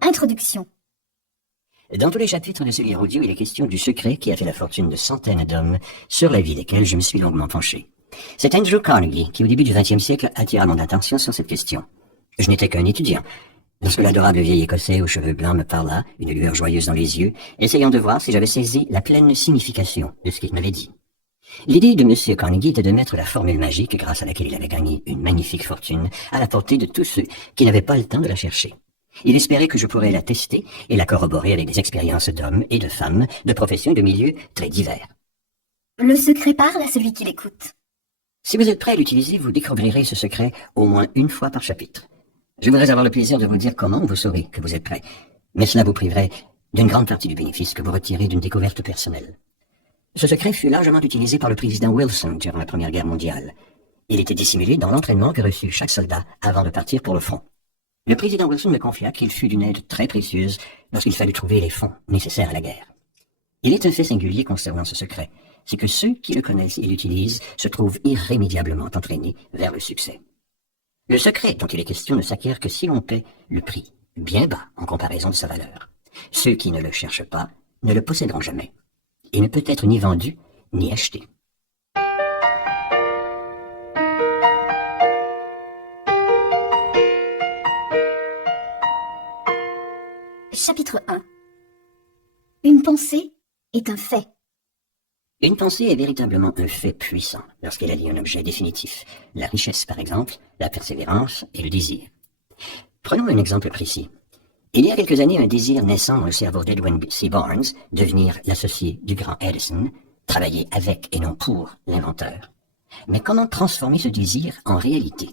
Introduction. Dans tous les chapitres de ce livre audio, il est question du secret qui a fait la fortune de centaines d'hommes, sur la vie desquels je me suis longuement penché. C'est Andrew Carnegie qui, au début du XXe siècle, attira mon attention sur cette question. Je n'étais qu'un étudiant. Lorsque l'adorable vieil Écossais aux cheveux blancs me parla, une lueur joyeuse dans les yeux, essayant de voir si j'avais saisi la pleine signification de ce qu'il m'avait dit. L'idée de M. Carnegie était de mettre la formule magique, grâce à laquelle il avait gagné une magnifique fortune, à la portée de tous ceux qui n'avaient pas le temps de la chercher. Il espérait que je pourrais la tester et la corroborer avec des expériences d'hommes et de femmes, de professions et de milieux très divers. Le secret parle à celui qui l'écoute. Si vous êtes prêt à l'utiliser, vous découvrirez ce secret au moins une fois par chapitre. Je voudrais avoir le plaisir de vous dire comment vous saurez que vous êtes prêt, mais cela vous priverait d'une grande partie du bénéfice que vous retirez d'une découverte personnelle. Ce secret fut largement utilisé par le président Wilson durant la Première Guerre mondiale. Il était dissimulé dans l'entraînement que reçut chaque soldat avant de partir pour le front. Le président Wilson me confia qu'il fut d'une aide très précieuse lorsqu'il fallut trouver les fonds nécessaires à la guerre. Il est un fait singulier concernant ce secret, c'est que ceux qui le connaissent et l'utilisent se trouvent irrémédiablement entraînés vers le succès. Le secret dont il est question ne s'acquiert que si l'on paie le prix, bien bas en comparaison de sa valeur. Ceux qui ne le cherchent pas ne le posséderont jamais. Il ne peut être ni vendu, ni acheté. Chapitre 1. Une pensée est un fait. Une pensée est véritablement un fait puissant lorsqu'elle allie un objet définitif, la richesse par exemple, la persévérance et le désir. Prenons un exemple précis. Il y a quelques années, un désir naissant dans le cerveau d'Edwin C. Barnes, devenir l'associé du grand Edison, travailler avec et non pour l'inventeur. Mais comment transformer ce désir en réalité?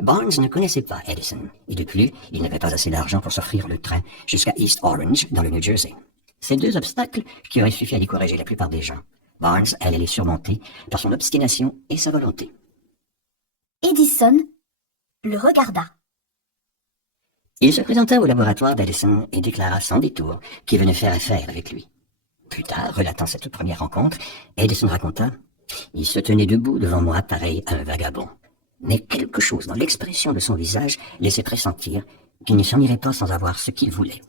Barnes ne connaissait pas Edison, et de plus, il n'avait pas assez d'argent pour s'offrir le train jusqu'à East Orange, dans le New Jersey. Ces deux obstacles qui auraient suffi à décourager la plupart des gens. Barnes allait les surmonter par son obstination et sa volonté. Edison le regarda. Il se présenta au laboratoire d'Edison et déclara sans détour qu'il venait faire affaire avec lui. Plus tard, relatant cette première rencontre, Edison raconta « Il se tenait debout devant moi pareil à un vagabond. Mais quelque chose dans l'expression de son visage laissait pressentir qu'il ne s'en irait pas sans avoir ce qu'il voulait.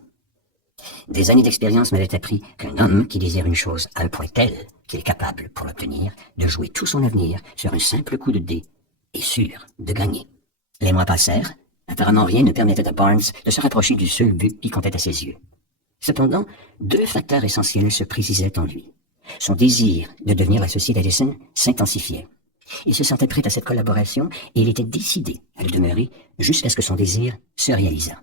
Des années d'expérience m'avaient appris qu'un homme qui désire une chose à un point tel qu'il est capable, pour l'obtenir, de jouer tout son avenir sur un simple coup de dé, est sûr de gagner. Les mois passèrent. Apparemment, rien ne permettait à Barnes de se rapprocher du seul but qui comptait à ses yeux. Cependant, deux facteurs essentiels se précisaient en lui. Son désir de devenir l'associé d'Edison s'intensifiait. Il se sentait prêt à cette collaboration et il était décidé à le demeurer jusqu'à ce que son désir se réalisât.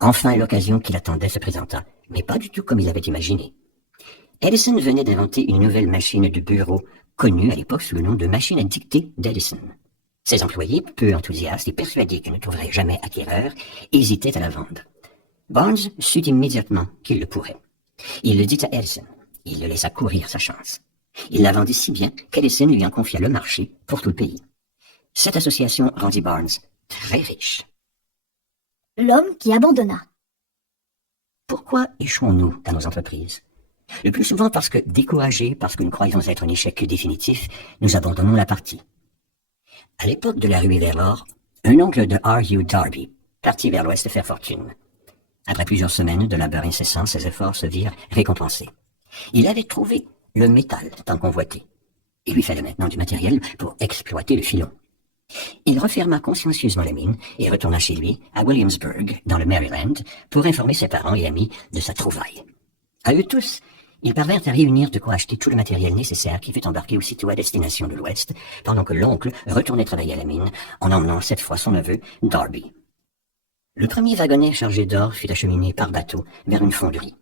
Enfin, l'occasion qu'il attendait se présenta, mais pas du tout comme il avait imaginé. Edison venait d'inventer une nouvelle machine de bureau, connue à l'époque sous le nom de machine à dicter d'Edison. Ses employés, peu enthousiastes et persuadés qu'ils ne trouveraient jamais acquéreur, hésitaient à la vendre. Barnes sut immédiatement qu'il le pourrait. Il le dit à Edison. Il le laissa courir sa chance. Il la vendit si bien qu'Edison lui en confia le marché pour tout le pays. Cette association rendit Barnes très riche. L'homme qui abandonna. Pourquoi échouons-nous dans nos entreprises? Le plus souvent parce que, découragés, parce que nous croyons être un échec définitif, nous abandonnons la partie. À l'époque de la ruée vers l'or, un oncle de R.U. Darby partit vers l'ouest faire fortune. Après plusieurs semaines de labeur incessant, ses efforts se virent récompensés. Il avait trouvé le métal tant convoité. Il lui fallait maintenant du matériel pour exploiter le filon. Il referma consciencieusement la mine et retourna chez lui, à Williamsburg, dans le Maryland, pour informer ses parents et amis de sa trouvaille. À eux tous, ils parvinrent à réunir de quoi acheter tout le matériel nécessaire qui fut embarqué aussitôt à destination de l'Ouest, pendant que l'oncle retournait travailler à la mine, en emmenant cette fois son neveu, Darby. Le premier wagonnet chargé d'or fut acheminé par bateau vers une fonderie.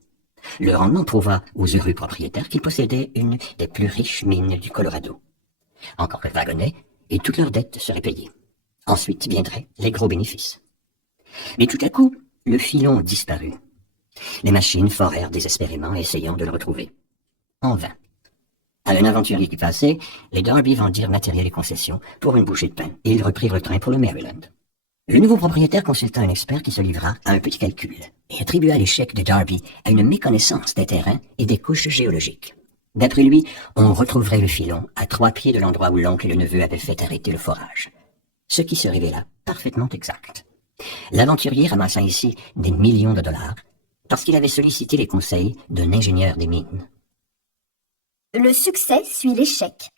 Le rendement prouva aux heureux propriétaires qu'ils possédaient une des plus riches mines du Colorado. Encore quelques wagonnets, et toutes leurs dettes seraient payées. Ensuite viendraient les gros bénéfices. Mais tout à coup, le filon disparut. Les machines forèrent désespérément, essayant de le retrouver. En vain. À un aventurier qui passait, les Darby vendirent matériel et concessions pour une bouchée de pain, et ils reprirent le train pour le Maryland. Le nouveau propriétaire consulta un expert qui se livra à un petit calcul, et attribua l'échec de Darby à une méconnaissance des terrains et des couches géologiques. D'après lui, on retrouverait le filon à 3 pieds de l'endroit où l'oncle et le neveu avaient fait arrêter le forage. Ce qui se révéla parfaitement exact. L'aventurier ramassa ici des millions de dollars parce qu'il avait sollicité les conseils d'un ingénieur des mines. Le succès suit l'échec.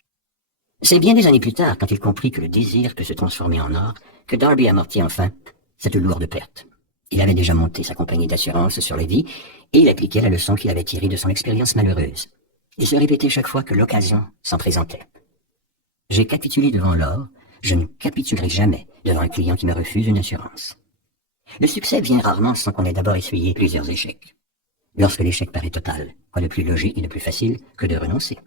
C'est bien des années plus tard, quand il comprit que le désir peut se transformer en or, que Darby amortit enfin cette lourde perte. Il avait déjà monté sa compagnie d'assurance sur la vie et il appliquait la leçon qu'il avait tirée de son expérience malheureuse. Il se répétait chaque fois que l'occasion s'en présentait. J'ai capitulé devant l'or, je ne capitulerai jamais devant un client qui me refuse une assurance. Le succès vient rarement sans qu'on ait d'abord essuyé plusieurs échecs. Lorsque l'échec paraît total, quoi de plus logique et de plus facile que de renoncer?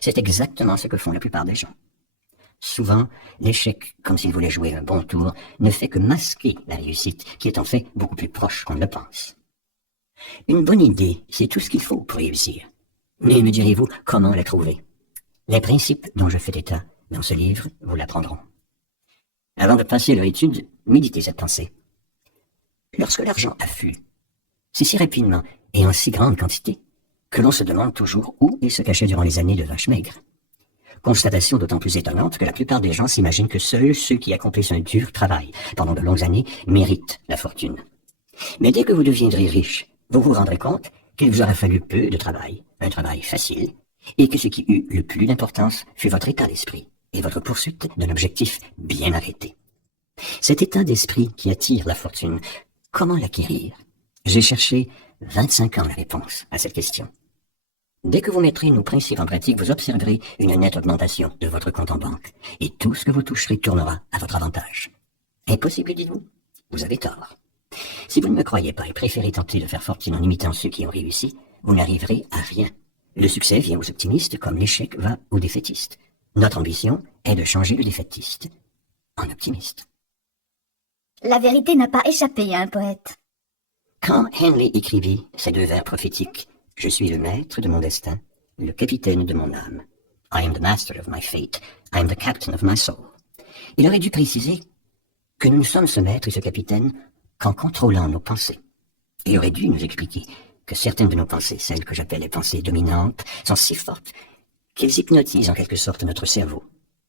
C'est exactement ce que font la plupart des gens. Souvent, l'échec, comme s'il voulait jouer un bon tour, ne fait que masquer la réussite, qui est en fait beaucoup plus proche qu'on ne le pense. Une bonne idée, c'est tout ce qu'il faut pour réussir. Mais me direz-vous comment la trouver? Les principes dont je fais état dans ce livre vous l'apprendront. Avant de passer leur étude, méditez cette pensée. Lorsque l'argent afflue, c'est si rapidement et en si grande quantité que l'on se demande toujours où il se cachait durant les années de vache maigre. Constatation d'autant plus étonnante que la plupart des gens s'imaginent que seuls ceux qui accomplissent un dur travail pendant de longues années méritent la fortune. Mais dès que vous deviendrez riche, vous vous rendrez compte qu'il vous aura fallu peu de travail, un travail facile, et que ce qui eut le plus d'importance fut votre état d'esprit et votre poursuite d'un objectif bien arrêté. Cet état d'esprit qui attire la fortune, comment l'acquérir? J'ai cherché 25 ans la réponse à cette question. Dès que vous mettrez nos principes en pratique, vous observerez une nette augmentation de votre compte en banque, et tout ce que vous toucherez tournera à votre avantage. Impossible, dites-vous? Vous avez tort. Si vous ne me croyez pas et préférez tenter de faire fortune en imitant ceux qui ont réussi, vous n'arriverez à rien. Le succès vient aux optimistes comme l'échec va aux défaitistes. Notre ambition est de changer le défaitiste en optimiste. La vérité n'a pas échappé à un poète. Quand Henley écrivit ces deux vers prophétiques, « Je suis le maître de mon destin, le capitaine de mon âme. I am the master of my fate, I am the captain of my soul. » Il aurait dû préciser que nous sommes ce maître et ce capitaine qu'en contrôlant nos pensées. Il aurait dû nous expliquer que certaines de nos pensées, celles que j'appelle les pensées dominantes, sont si fortes qu'elles hypnotisent en quelque sorte notre cerveau.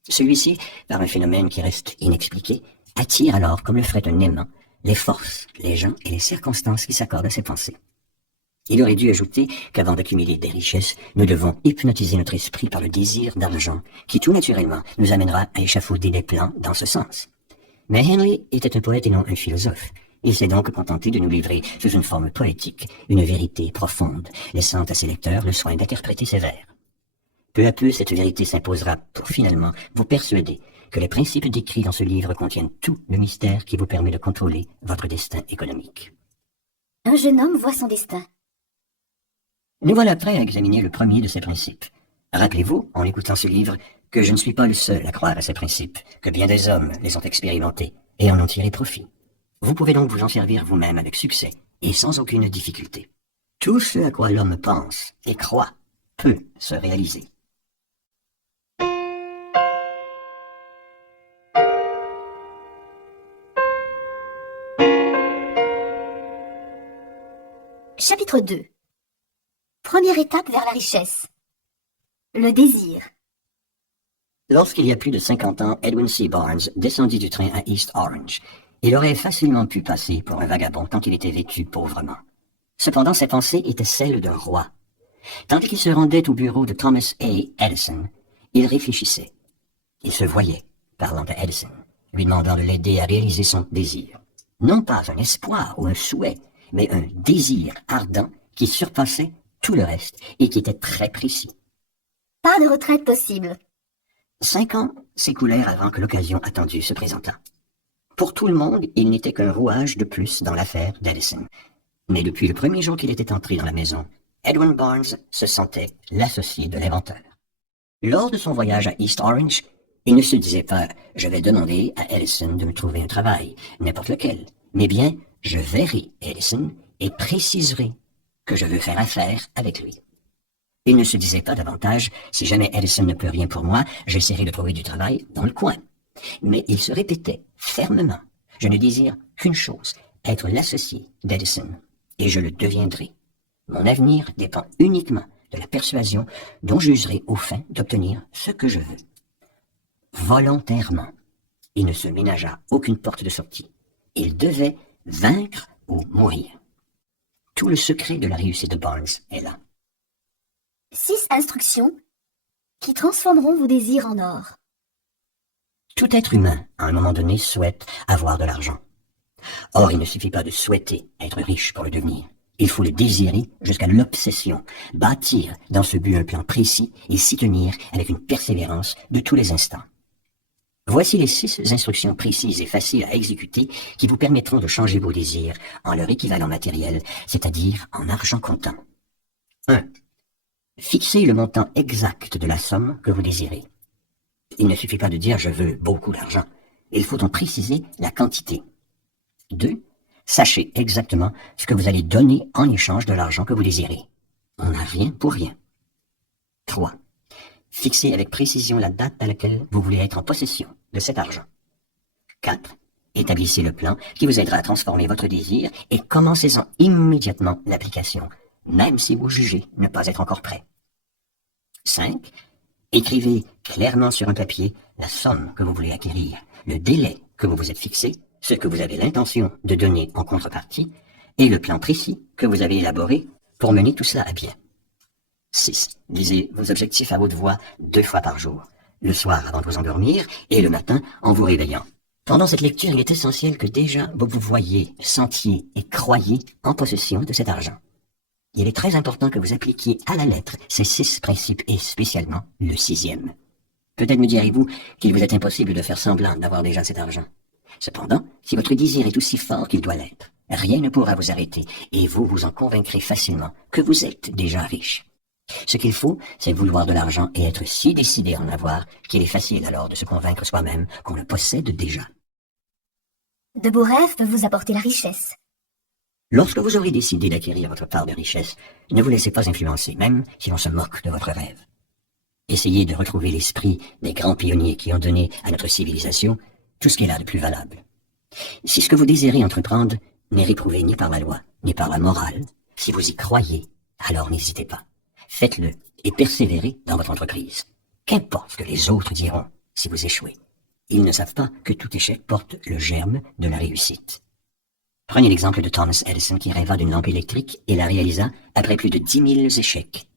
Celui-ci, par un phénomène qui reste inexpliqué, attire alors, comme le ferait un aimant, les forces, les gens et les circonstances qui s'accordent à ses pensées. Il aurait dû ajouter qu'avant d'accumuler des richesses, nous devons hypnotiser notre esprit par le désir d'argent, qui tout naturellement nous amènera à échafauder des plans dans ce sens. Mais Henley était un poète et non un philosophe. Il s'est donc contenté de nous livrer, sous une forme poétique, une vérité profonde, laissant à ses lecteurs le soin d'interpréter ses vers. Peu à peu, cette vérité s'imposera pour finalement vous persuader que les principes décrits dans ce livre contiennent tout le mystère qui vous permet de contrôler votre destin économique. Un jeune homme voit son destin. Nous voilà prêts à examiner le premier de ces principes. Rappelez-vous, en écoutant ce livre, que je ne suis pas le seul à croire à ces principes, que bien des hommes les ont expérimentés et en ont tiré profit. Vous pouvez donc vous en servir vous-même avec succès et sans aucune difficulté. Tout ce à quoi l'homme pense et croit peut se réaliser. Chapitre 2. Première étape vers la richesse. Le désir. Lorsqu'il y a plus de 50 ans, Edwin C. Barnes descendit du train à East Orange. Il aurait facilement pu passer pour un vagabond tant il était vêtu pauvrement. Cependant, ses pensées étaient celles d'un roi. Tandis qu'il se rendait au bureau de Thomas A. Edison, il réfléchissait. Il se voyait parlant à Edison, lui demandant de l'aider à réaliser son désir. Non pas un espoir ou un souhait, mais un désir ardent qui surpassait tout le reste et qui était très précis. Pas de retraite possible. 5 ans s'écoulèrent avant que l'occasion attendue se présentât. Pour tout le monde, il n'était qu'un rouage de plus dans l'affaire d'Edison. Mais depuis le premier jour qu'il était entré dans la maison, Edwin Barnes se sentait l'associé de l'inventeur. Lors de son voyage à East Orange, il ne se disait pas « je vais demander à Edison de me trouver un travail, n'importe lequel », mais bien « je verrai Edison et préciserai que je veux faire affaire avec lui ». Il ne se disait pas davantage « si jamais Edison ne peut rien pour moi, j'essaierai de trouver du travail dans le coin ». Mais il se répétait fermement « je ne désire qu'une chose, être l'associé d'Edison, et je le deviendrai. Mon avenir dépend uniquement de la persuasion dont j'userai au fin d'obtenir ce que je veux. » Volontairement, il ne se ménagea aucune porte de sortie. Il devait vaincre ou mourir. Tout le secret de la réussite de Barnes est là. 6 instructions qui transformeront vos désirs en or. Tout être humain, à un moment donné, souhaite avoir de l'argent. Or, il ne suffit pas de souhaiter être riche pour le devenir. Il faut le désirer jusqu'à l'obsession, bâtir dans ce but un plan précis et s'y tenir avec une persévérance de tous les instants. Voici les 6 instructions précises et faciles à exécuter qui vous permettront de changer vos désirs en leur équivalent matériel, c'est-à-dire en argent comptant. 1. Fixez le montant exact de la somme que vous désirez. Il ne suffit pas de dire « je veux beaucoup d'argent ». Il faut en préciser la quantité. 2. Sachez exactement ce que vous allez donner en échange de l'argent que vous désirez. On n'a rien pour rien. 3. Fixez avec précision la date à laquelle vous voulez être en possession de cet argent. 4. Établissez le plan qui vous aidera à transformer votre désir et commencez-en immédiatement l'application, même si vous jugez ne pas être encore prêt. 5. Écrivez clairement sur un papier la somme que vous voulez acquérir, le délai que vous vous êtes fixé, ce que vous avez l'intention de donner en contrepartie et le plan précis que vous avez élaboré pour mener tout cela à bien. 6. Lisez vos objectifs à haute voix 2 fois par jour, le soir avant de vous endormir et le matin en vous réveillant. Pendant cette lecture, il est essentiel que déjà vous vous voyiez, sentiez et croyiez en possession de cet argent. Il est très important que vous appliquiez à la lettre ces 6 principes et spécialement le 6e. Peut-être me direz-vous qu'il vous est impossible de faire semblant d'avoir déjà cet argent. Cependant, si votre désir est aussi fort qu'il doit l'être, rien ne pourra vous arrêter et vous vous en convaincrez facilement que vous êtes déjà riche. Ce qu'il faut, c'est vouloir de l'argent et être si décidé à en avoir qu'il est facile alors de se convaincre soi-même qu'on le possède déjà. De beaux rêves peuvent vous apporter la richesse. Lorsque vous aurez décidé d'acquérir votre part de richesse, ne vous laissez pas influencer, même si l'on se moque de votre rêve. Essayez de retrouver l'esprit des grands pionniers qui ont donné à notre civilisation tout ce qui est là de plus valable. Si ce que vous désirez entreprendre n'est réprouvé ni par la loi, ni par la morale, si vous y croyez, alors n'hésitez pas. Faites-le et persévérez dans votre entreprise. Qu'importe ce que les autres diront si vous échouez. Ils ne savent pas que tout échec porte le germe de la réussite. Prenez l'exemple de Thomas Edison qui rêva d'une lampe électrique et la réalisa après plus de 10 000 échecs.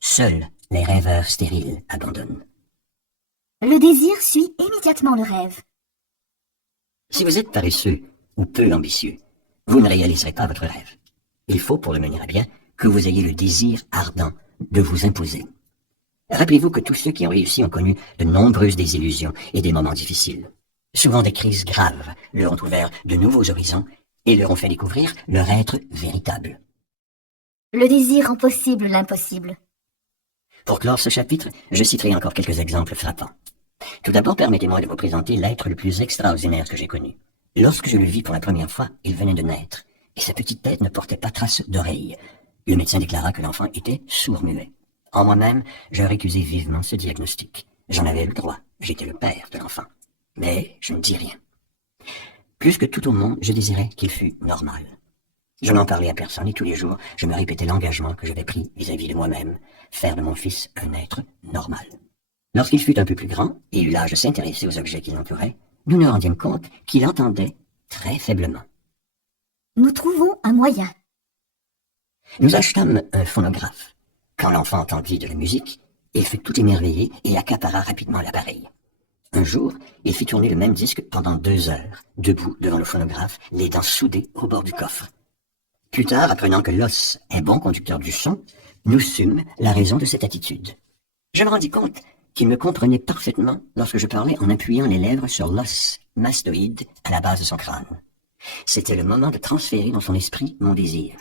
Seuls les rêveurs stériles abandonnent. Le désir suit immédiatement le rêve. Si vous êtes paresseux ou peu ambitieux, vous ne réaliserez pas votre rêve. Il faut, pour le mener à bien, que vous ayez le désir ardent de vous imposer. Rappelez-vous que tous ceux qui ont réussi ont connu de nombreuses désillusions et des moments difficiles. Souvent des crises graves leur ont ouvert de nouveaux horizons et leur ont fait découvrir leur être véritable. Le désir rend possible l'impossible. Pour clore ce chapitre, je citerai encore quelques exemples frappants. Tout d'abord, permettez-moi de vous présenter l'être le plus extraordinaire que j'ai connu. Lorsque je le vis pour la première fois, il venait de naître, et sa petite tête ne portait pas trace d'oreille. Le médecin déclara que l'enfant était sourd-muet. En moi-même, je récusai vivement ce diagnostic. J'en avais le droit, j'étais le père de l'enfant. Mais je ne dis rien. Plus que tout au monde, je désirais qu'il fût normal. Je n'en parlais à personne et tous les jours, je me répétais l'engagement que j'avais pris vis-à-vis de moi-même, faire de mon fils un être normal. Lorsqu'il fut un peu plus grand et eut l'âge de s'intéresser aux objets qui l'entouraient, nous nous rendîmes compte qu'il entendait très faiblement. Nous trouvons un moyen. Nous achetâmes un phonographe. Quand l'enfant entendit de la musique, il fut tout émerveillé et accapara rapidement l'appareil. Un jour, il fit tourner le même disque pendant 2 heures, debout devant le phonographe, les dents soudées au bord du coffre. Plus tard, apprenant que l'os est bon conducteur du son, nous sûmes la raison de cette attitude. Je me rendis compte qu'il me comprenait parfaitement lorsque je parlais en appuyant les lèvres sur l'os mastoïde à la base de son crâne. C'était le moment de transférer dans son esprit mon désir.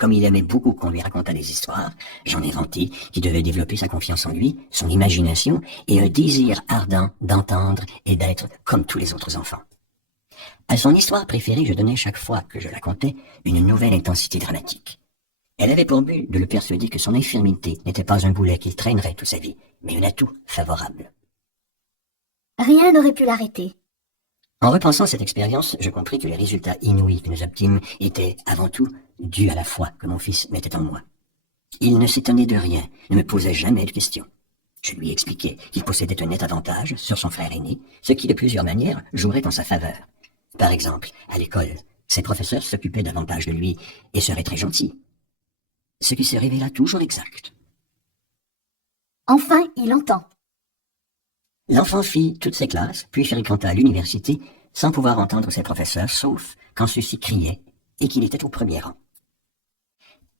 Comme il aimait beaucoup qu'on lui racontât des histoires, j'en inventai qui devait développer sa confiance en lui, son imagination et un désir ardent d'entendre et d'être comme tous les autres enfants. À son histoire préférée, je donnais chaque fois que je la contais une nouvelle intensité dramatique. Elle avait pour but de le persuader que son infirmité n'était pas un boulet qu'il traînerait toute sa vie, mais un atout favorable. Rien n'aurait pu l'arrêter. En repensant cette expérience, je compris que les résultats inouïs que nous obtîmes étaient, avant tout, dus à la foi que mon fils mettait en moi. Il ne s'étonnait de rien, ne me posait jamais de questions. Je lui expliquais qu'il possédait un net avantage sur son frère aîné, ce qui de plusieurs manières jouerait en sa faveur. Par exemple, à l'école, ses professeurs s'occupaient davantage de lui et seraient très gentils. Ce qui se révéla toujours exact. Enfin, il entend. L'enfant fit toutes ses classes, puis fréquenta l'université sans pouvoir entendre ses professeurs, sauf quand ceux-ci criaient et qu'il était au premier rang.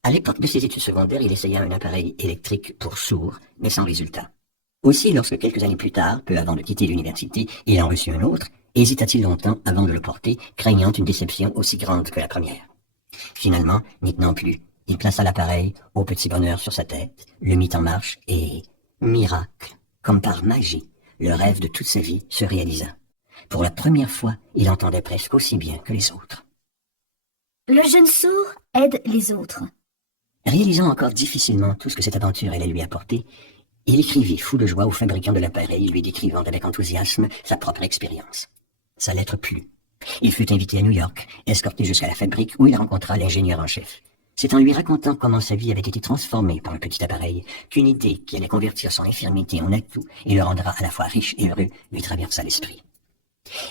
À l'époque de ses études secondaires, il essaya un appareil électrique pour sourds, mais sans résultat. Aussi, lorsque quelques années plus tard, peu avant de quitter l'université, il en reçut un autre, hésita-t-il longtemps avant de le porter, craignant une déception aussi grande que la première. Finalement, n'y tenant plus, il plaça l'appareil, au petit bonheur sur sa tête, le mit en marche et, miracle, comme par magie, le rêve de toute sa vie se réalisa. Pour la première fois, il entendait presque aussi bien que les autres. Le jeune sourd aide les autres. Réalisant encore difficilement tout ce que cette aventure allait lui apporter, il écrivit fou de joie au fabricant de l'appareil, lui décrivant avec enthousiasme sa propre expérience. Sa lettre plut. Il fut invité à New York, escorté jusqu'à la fabrique où il rencontra l'ingénieur en chef. C'est en lui racontant comment sa vie avait été transformée par le petit appareil qu'une idée qui allait convertir son infirmité en atout et le rendra à la fois riche et heureux lui traversa l'esprit.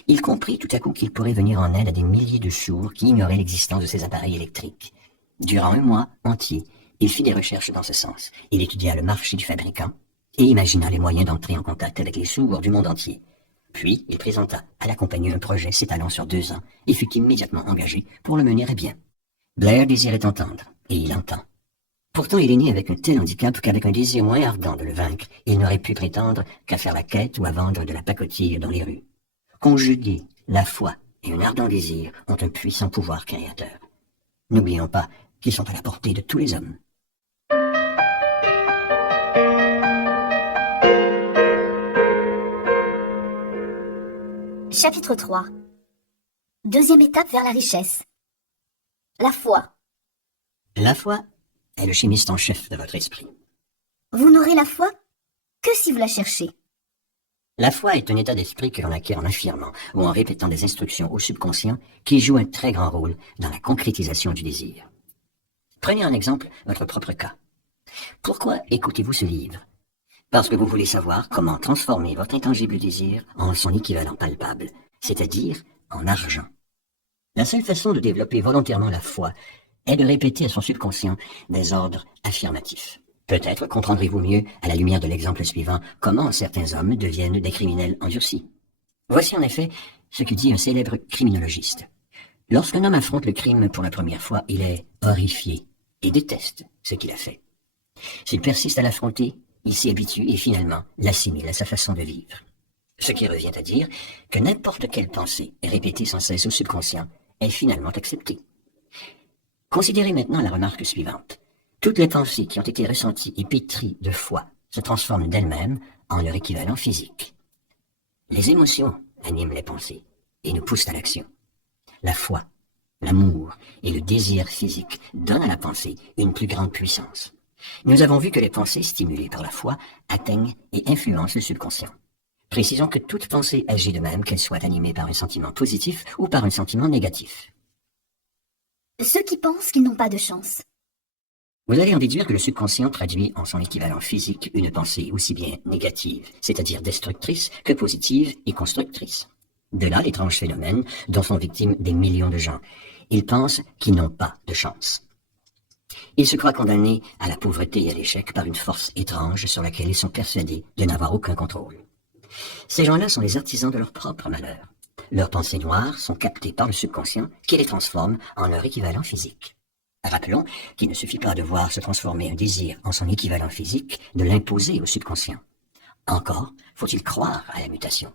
Il comprit tout à coup qu'il pourrait venir en aide à des milliers de sourds qui ignoraient l'existence de ces appareils électriques. Durant un mois entier, il fit des recherches dans ce sens. Il étudia le marché du fabricant et imagina les moyens d'entrer en contact avec les sourds du monde entier. Puis, il présenta à la compagnie un projet s'étalant sur 2 ans et fut immédiatement engagé pour le mener à bien. Blair désirait entendre, et il entend. Pourtant, il est né avec un tel handicap qu'avec un désir moins ardent de le vaincre, il n'aurait pu prétendre qu'à faire la quête ou à vendre de la pacotille dans les rues. Conjuguer la foi et un ardent désir ont un puissant pouvoir créateur. N'oublions pas qu'ils sont à la portée de tous les hommes. Chapitre 3. Deuxième étape vers la richesse. La foi. La foi est le chimiste en chef de votre esprit. Vous n'aurez la foi que si vous la cherchez. La foi est un état d'esprit que l'on acquiert en affirmant ou en répétant des instructions au subconscient qui jouent un très grand rôle dans la concrétisation du désir. Prenez en exemple votre propre cas. Pourquoi écoutez-vous ce livre? Parce que vous voulez savoir comment transformer votre intangible désir en son équivalent palpable, c'est-à-dire en argent. La seule façon de développer volontairement la foi est de répéter à son subconscient des ordres affirmatifs. Peut-être comprendrez-vous mieux, à la lumière de l'exemple suivant, comment certains hommes deviennent des criminels endurcis. Voici en effet ce que dit un célèbre criminologiste. Lorsqu'un homme affronte le crime pour la première fois, il est horrifié et déteste ce qu'il a fait. S'il persiste à l'affronter, il s'y habitue et finalement l'assimile à sa façon de vivre. Ce qui revient à dire que n'importe quelle pensée répétée sans cesse au subconscient est finalement acceptée. Considérez maintenant la remarque suivante. Toutes les pensées qui ont été ressenties et pétries de foi se transforment d'elles-mêmes en leur équivalent physique. Les émotions animent les pensées et nous poussent à l'action. La foi, l'amour et le désir physique donnent à la pensée une plus grande puissance. Nous avons vu que les pensées stimulées par la foi atteignent et influencent le subconscient. Précisons que toute pensée agit de même qu'elle soit animée par un sentiment positif ou par un sentiment négatif. Ceux qui pensent qu'ils n'ont pas de chance. Vous allez en déduire que le subconscient traduit en son équivalent physique une pensée aussi bien négative, c'est-à-dire destructrice, que positive et constructrice. De là l'étrange phénomène dont sont victimes des millions de gens. Ils pensent qu'ils n'ont pas de chance. Ils se croient condamnés à la pauvreté et à l'échec par une force étrange sur laquelle ils sont persuadés de n'avoir aucun contrôle. Ces gens-là sont les artisans de leur propre malheur. Leurs pensées noires sont captées par le subconscient qui les transforme en leur équivalent physique. Rappelons qu'il ne suffit pas de voir se transformer un désir en son équivalent physique, de l'imposer au subconscient. Encore faut-il croire à la mutation.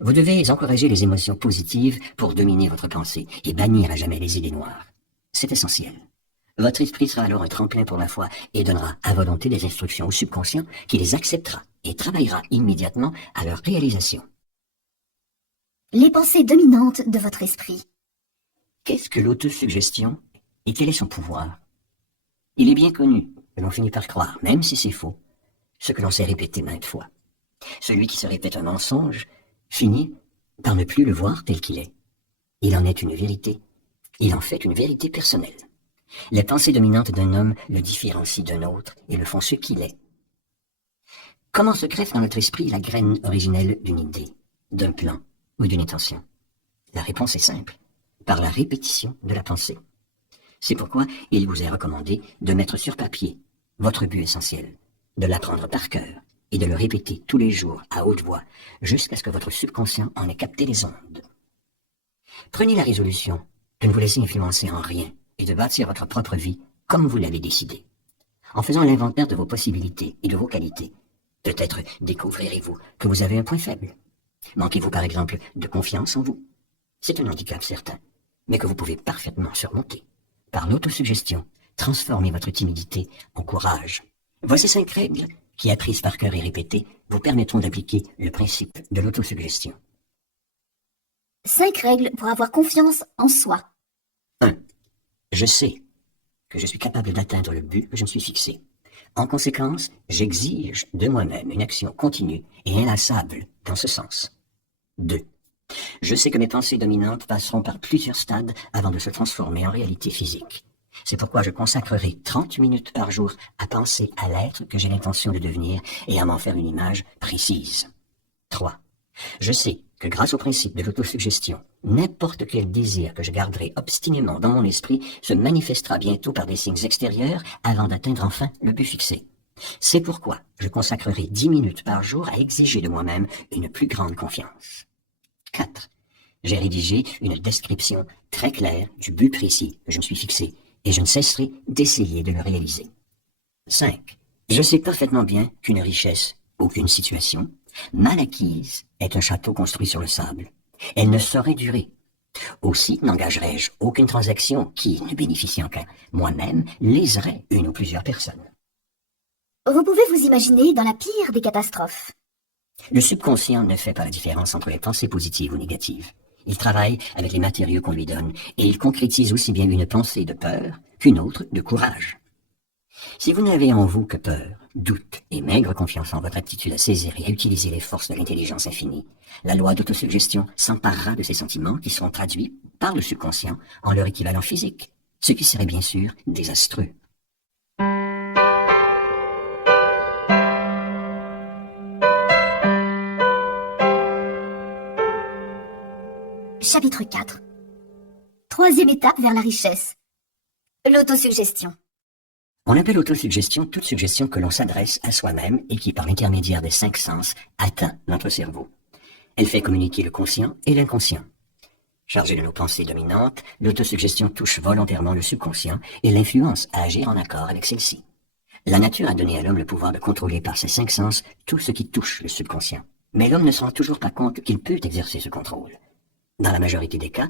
Vous devez encourager les émotions positives pour dominer votre pensée et bannir à jamais les idées noires. C'est essentiel. Votre esprit sera alors un tremplin pour la foi et donnera à volonté des instructions au subconscient qui les acceptera et travaillera immédiatement à leur réalisation. Les pensées dominantes de votre esprit. Qu'est-ce que l'autosuggestion et quel est son pouvoir? Il est bien connu que l'on finit par croire, même si c'est faux, ce que l'on s'est répété maintes fois. Celui qui se répète un mensonge finit par ne plus le voir tel qu'il est. Il en est une vérité. Il en fait une vérité personnelle. Les pensées dominantes d'un homme le différencient d'un autre et le font ce qu'il est. Comment se greffe dans notre esprit la graine originelle d'une idée, d'un plan ou d'une intention? La réponse est simple, par la répétition de la pensée. C'est pourquoi il vous est recommandé de mettre sur papier votre but essentiel, de l'apprendre par cœur et de le répéter tous les jours à haute voix jusqu'à ce que votre subconscient en ait capté les ondes. Prenez la résolution de ne vous laisser influencer en rien et de bâtir votre propre vie comme vous l'avez décidé. En faisant l'inventaire de vos possibilités et de vos qualités, peut-être découvrirez-vous que vous avez un point faible. Manquez-vous par exemple de confiance en vous? C'est un handicap certain, mais que vous pouvez parfaitement surmonter. Par l'autosuggestion, transformez votre timidité en courage. Voici 5 règles qui, apprises par cœur et répétées, vous permettront d'appliquer le principe de l'autosuggestion. 5 règles pour avoir confiance en soi. 1. Je sais que je suis capable d'atteindre le but que je me suis fixé. En conséquence, j'exige de moi-même une action continue et inlassable dans ce sens. 2. Je sais que mes pensées dominantes passeront par plusieurs stades avant de se transformer en réalité physique. C'est pourquoi je consacrerai 30 minutes par jour à penser à l'être que j'ai l'intention de devenir et à m'en faire une image précise. 3. Je sais que grâce au principe de l'autosuggestion, n'importe quel désir que je garderai obstinément dans mon esprit se manifestera bientôt par des signes extérieurs avant d'atteindre enfin le but fixé. C'est pourquoi je consacrerai 10 minutes par jour à exiger de moi-même une plus grande confiance. 4. J'ai rédigé une description très claire du but précis que je me suis fixé et je ne cesserai d'essayer de le réaliser. 5. Je sais parfaitement bien qu'une richesse ou qu'une situation mal acquise est un château construit sur le sable. Elle ne saurait durer. Aussi n'engagerai-je aucune transaction qui, ne bénéficiant qu'à moi-même, léserait une ou plusieurs personnes. Vous pouvez vous imaginer dans la pire des catastrophes. Le subconscient ne fait pas la différence entre les pensées positives ou négatives. Il travaille avec les matériaux qu'on lui donne et il concrétise aussi bien une pensée de peur qu'une autre de courage. Si vous n'avez en vous que peur, doute et maigre confiance en votre aptitude à saisir et à utiliser les forces de l'intelligence infinie, la loi d'autosuggestion s'emparera de ces sentiments qui seront traduits par le subconscient en leur équivalent physique, ce qui serait bien sûr désastreux. Chapitre 4. 3e étape vers la richesse. L'autosuggestion. On appelle autosuggestion toute suggestion que l'on s'adresse à soi-même et qui, par l'intermédiaire des 5 sens, atteint notre cerveau. Elle fait communiquer le conscient et l'inconscient. Chargée de nos pensées dominantes, l'autosuggestion touche volontairement le subconscient et l'influence à agir en accord avec celle-ci. La nature a donné à l'homme le pouvoir de contrôler par ses 5 sens tout ce qui touche le subconscient. Mais l'homme ne se rend toujours pas compte qu'il peut exercer ce contrôle. Dans la majorité des cas,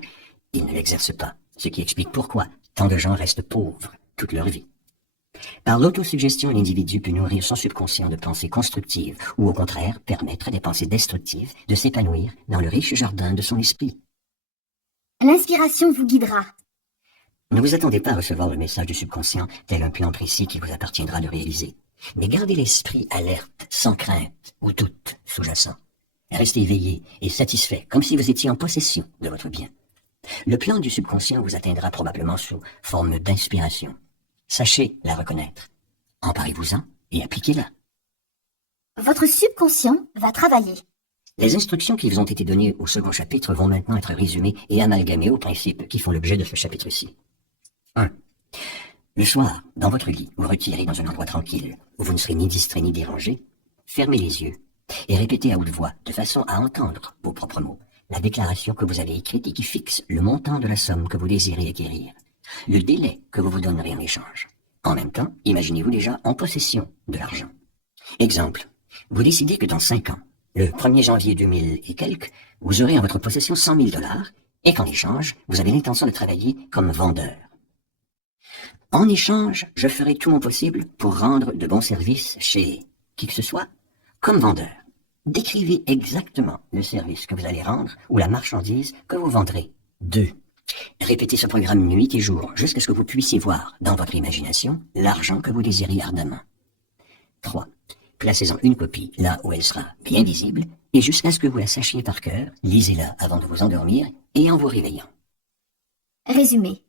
il ne l'exerce pas, ce qui explique pourquoi tant de gens restent pauvres toute leur vie. Par l'autosuggestion, l'individu peut nourrir son subconscient de pensées constructives ou au contraire permettre à des pensées destructives de s'épanouir dans le riche jardin de son esprit. L'inspiration vous guidera. Ne vous attendez pas à recevoir le message du subconscient tel un plan précis qu'il vous appartiendra de réaliser. Mais gardez l'esprit alerte, sans crainte ou doute sous-jacent. Restez éveillé et satisfait, comme si vous étiez en possession de votre bien. Le plan du subconscient vous atteindra probablement sous forme d'inspiration. Sachez la reconnaître. Emparez-vous-en et appliquez-la. Votre subconscient va travailler. Les instructions qui vous ont été données au second chapitre vont maintenant être résumées et amalgamées aux principes qui font l'objet de ce chapitre-ci. 1. Le soir, dans votre lit, vous retirez dans un endroit tranquille, où vous ne serez ni distrait ni dérangé, fermez les yeux et répétez à haute voix, de façon à entendre vos propres mots, la déclaration que vous avez écrite et qui fixe le montant de la somme que vous désirez acquérir, le délai que vous vous donnerez en échange. En même temps, imaginez-vous déjà en possession de l'argent. Exemple, vous décidez que dans 5 ans, le 1er janvier 2000 et quelques, vous aurez en votre possession 100 000 $ et qu'en échange, vous avez l'intention de travailler comme vendeur. En échange, je ferai tout mon possible pour rendre de bons services chez qui que ce soit, comme vendeur. Décrivez exactement le service que vous allez rendre ou la marchandise que vous vendrez. 2. Répétez ce programme nuit et jour jusqu'à ce que vous puissiez voir dans votre imagination l'argent que vous désirez ardemment. 3. Placez-en une copie là où elle sera bien visible et jusqu'à ce que vous la sachiez par cœur, lisez-la avant de vous endormir et en vous réveillant. Résumé.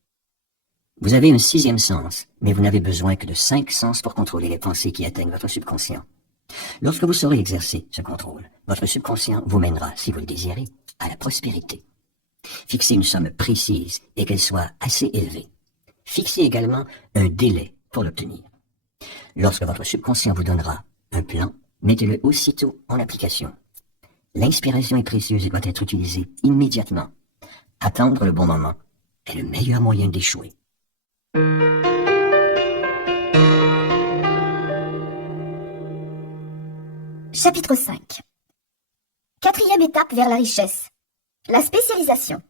Vous avez un 6e sens, mais vous n'avez besoin que de 5 sens pour contrôler les pensées qui atteignent votre subconscient. Lorsque vous saurez exercer ce contrôle, votre subconscient vous mènera, si vous le désirez, à la prospérité. Fixez une somme précise et qu'elle soit assez élevée. Fixez également un délai pour l'obtenir. Lorsque votre subconscient vous donnera un plan, mettez-le aussitôt en application. L'inspiration est précieuse et doit être utilisée immédiatement. Attendre le bon moment est le meilleur moyen d'échouer. Chapitre 5. Quatrième étape vers la richesse. La spécialisation.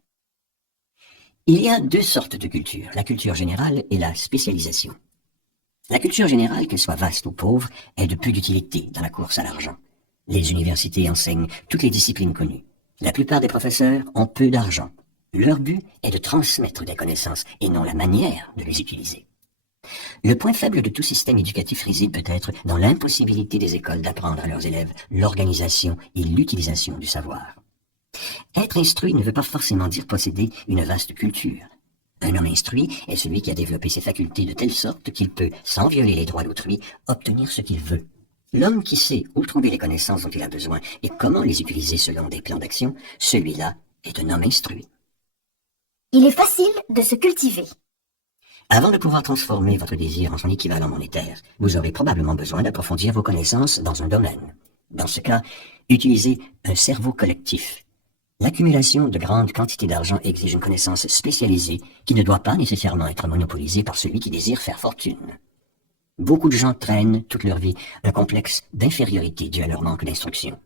Il y a deux sortes de culture, la culture générale et la spécialisation. La culture générale, qu'elle soit vaste ou pauvre, est de peu d'utilité dans la course à l'argent. Les universités enseignent toutes les disciplines connues. La plupart des professeurs ont peu d'argent. Leur but est de transmettre des connaissances et non la manière de les utiliser. Le point faible de tout système éducatif réside peut-être dans l'impossibilité des écoles d'apprendre à leurs élèves l'organisation et l'utilisation du savoir. Être instruit ne veut pas forcément dire posséder une vaste culture. Un homme instruit est celui qui a développé ses facultés de telle sorte qu'il peut, sans violer les droits d'autrui, obtenir ce qu'il veut. L'homme qui sait où trouver les connaissances dont il a besoin et comment les utiliser selon des plans d'action, celui-là est un homme instruit. Il est facile de se cultiver. Avant de pouvoir transformer votre désir en son équivalent monétaire, vous aurez probablement besoin d'approfondir vos connaissances dans un domaine. Dans ce cas, utilisez un cerveau collectif. L'accumulation de grandes quantités d'argent exige une connaissance spécialisée qui ne doit pas nécessairement être monopolisée par celui qui désire faire fortune. Beaucoup de gens traînent toute leur vie un complexe d'infériorité dû à leur manque d'instruction.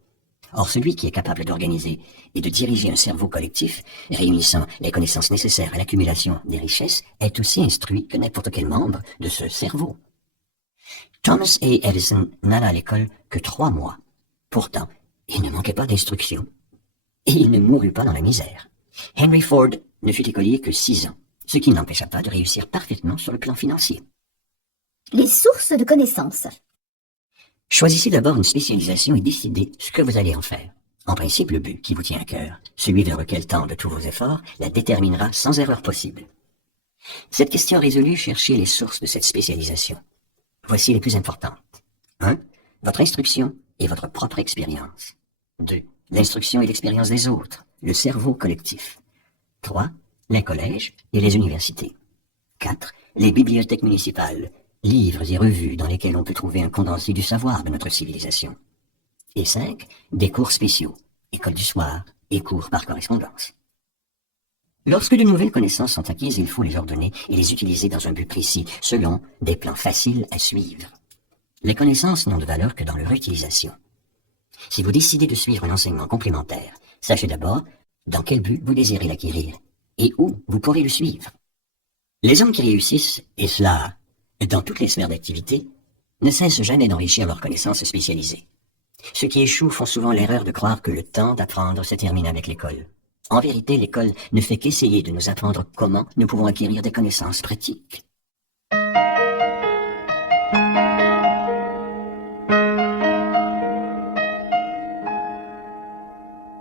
Or, celui qui est capable d'organiser et de diriger un cerveau collectif, réunissant les connaissances nécessaires à l'accumulation des richesses, est aussi instruit que n'importe quel membre de ce cerveau. Thomas A. Edison n'alla à l'école que 3 mois. Pourtant, il ne manquait pas d'instruction. Et il ne mourut pas dans la misère. Henry Ford ne fut écolier que 6 ans, ce qui n'empêcha pas de réussir parfaitement sur le plan financier. Les sources de connaissances. Choisissez d'abord une spécialisation et décidez ce que vous allez en faire. En principe, le but qui vous tient à cœur, celui vers lequel tendent tous vos efforts, la déterminera sans erreur possible. Cette question résolue, cherchez les sources de cette spécialisation. Voici les plus importantes. 1. Votre instruction et votre propre expérience. 2. L'instruction et l'expérience des autres, le cerveau collectif. 3. Les collèges et les universités. 4. Les bibliothèques municipales, livres et revues dans lesquels on peut trouver un condensé du savoir de notre civilisation. Et 5. Des cours spéciaux, école du soir et cours par correspondance. Lorsque de nouvelles connaissances sont acquises, il faut les ordonner et les utiliser dans un but précis, selon des plans faciles à suivre. Les connaissances n'ont de valeur que dans leur utilisation. Si vous décidez de suivre un enseignement complémentaire, sachez d'abord dans quel but vous désirez l'acquérir et où vous pourrez le suivre. Les hommes qui réussissent, et cela dans toutes les sphères d'activité, ne cessent jamais d'enrichir leurs connaissances spécialisées. Ceux qui échouent font souvent l'erreur de croire que le temps d'apprendre se termine avec l'école. En vérité, l'école ne fait qu'essayer de nous apprendre comment nous pouvons acquérir des connaissances pratiques.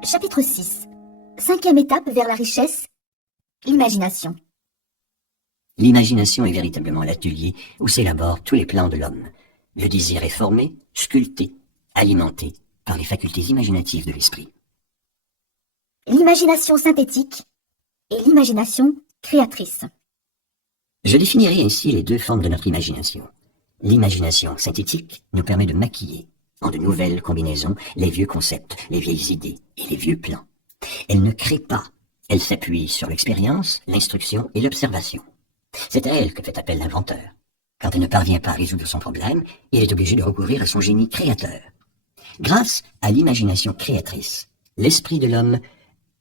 Chapitre 6. Cinquième étape vers la richesse. L'imagination. L'imagination est véritablement l'atelier où s'élaborent tous les plans de l'homme. Le désir est formé, sculpté, alimenté par les facultés imaginatives de l'esprit. L'imagination synthétique et l'imagination créatrice. Je définirai ainsi les deux formes de notre imagination. L'imagination synthétique nous permet de maquiller, en de nouvelles combinaisons, les vieux concepts, les vieilles idées et les vieux plans. Elle ne crée pas, elle s'appuie sur l'expérience, l'instruction et l'observation. C'est à elle que fait appel l'inventeur. Quand elle ne parvient pas à résoudre son problème, il est obligé de recourir à son génie créateur. Grâce à l'imagination créatrice, l'esprit de l'homme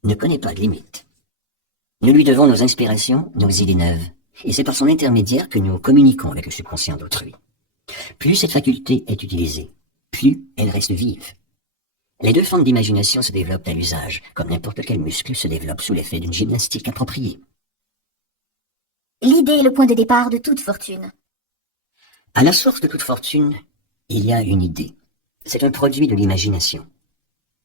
ne connaît pas de limite. Nous lui devons nos inspirations, nos idées neuves, et c'est par son intermédiaire que nous communiquons avec le subconscient d'autrui. Plus cette faculté est utilisée, plus elle reste vive. Les deux formes d'imagination se développent à l'usage, comme n'importe quel muscle se développe sous l'effet d'une gymnastique appropriée. L'idée est le point de départ de toute fortune. À la source de toute fortune, il y a une idée. C'est un produit de l'imagination.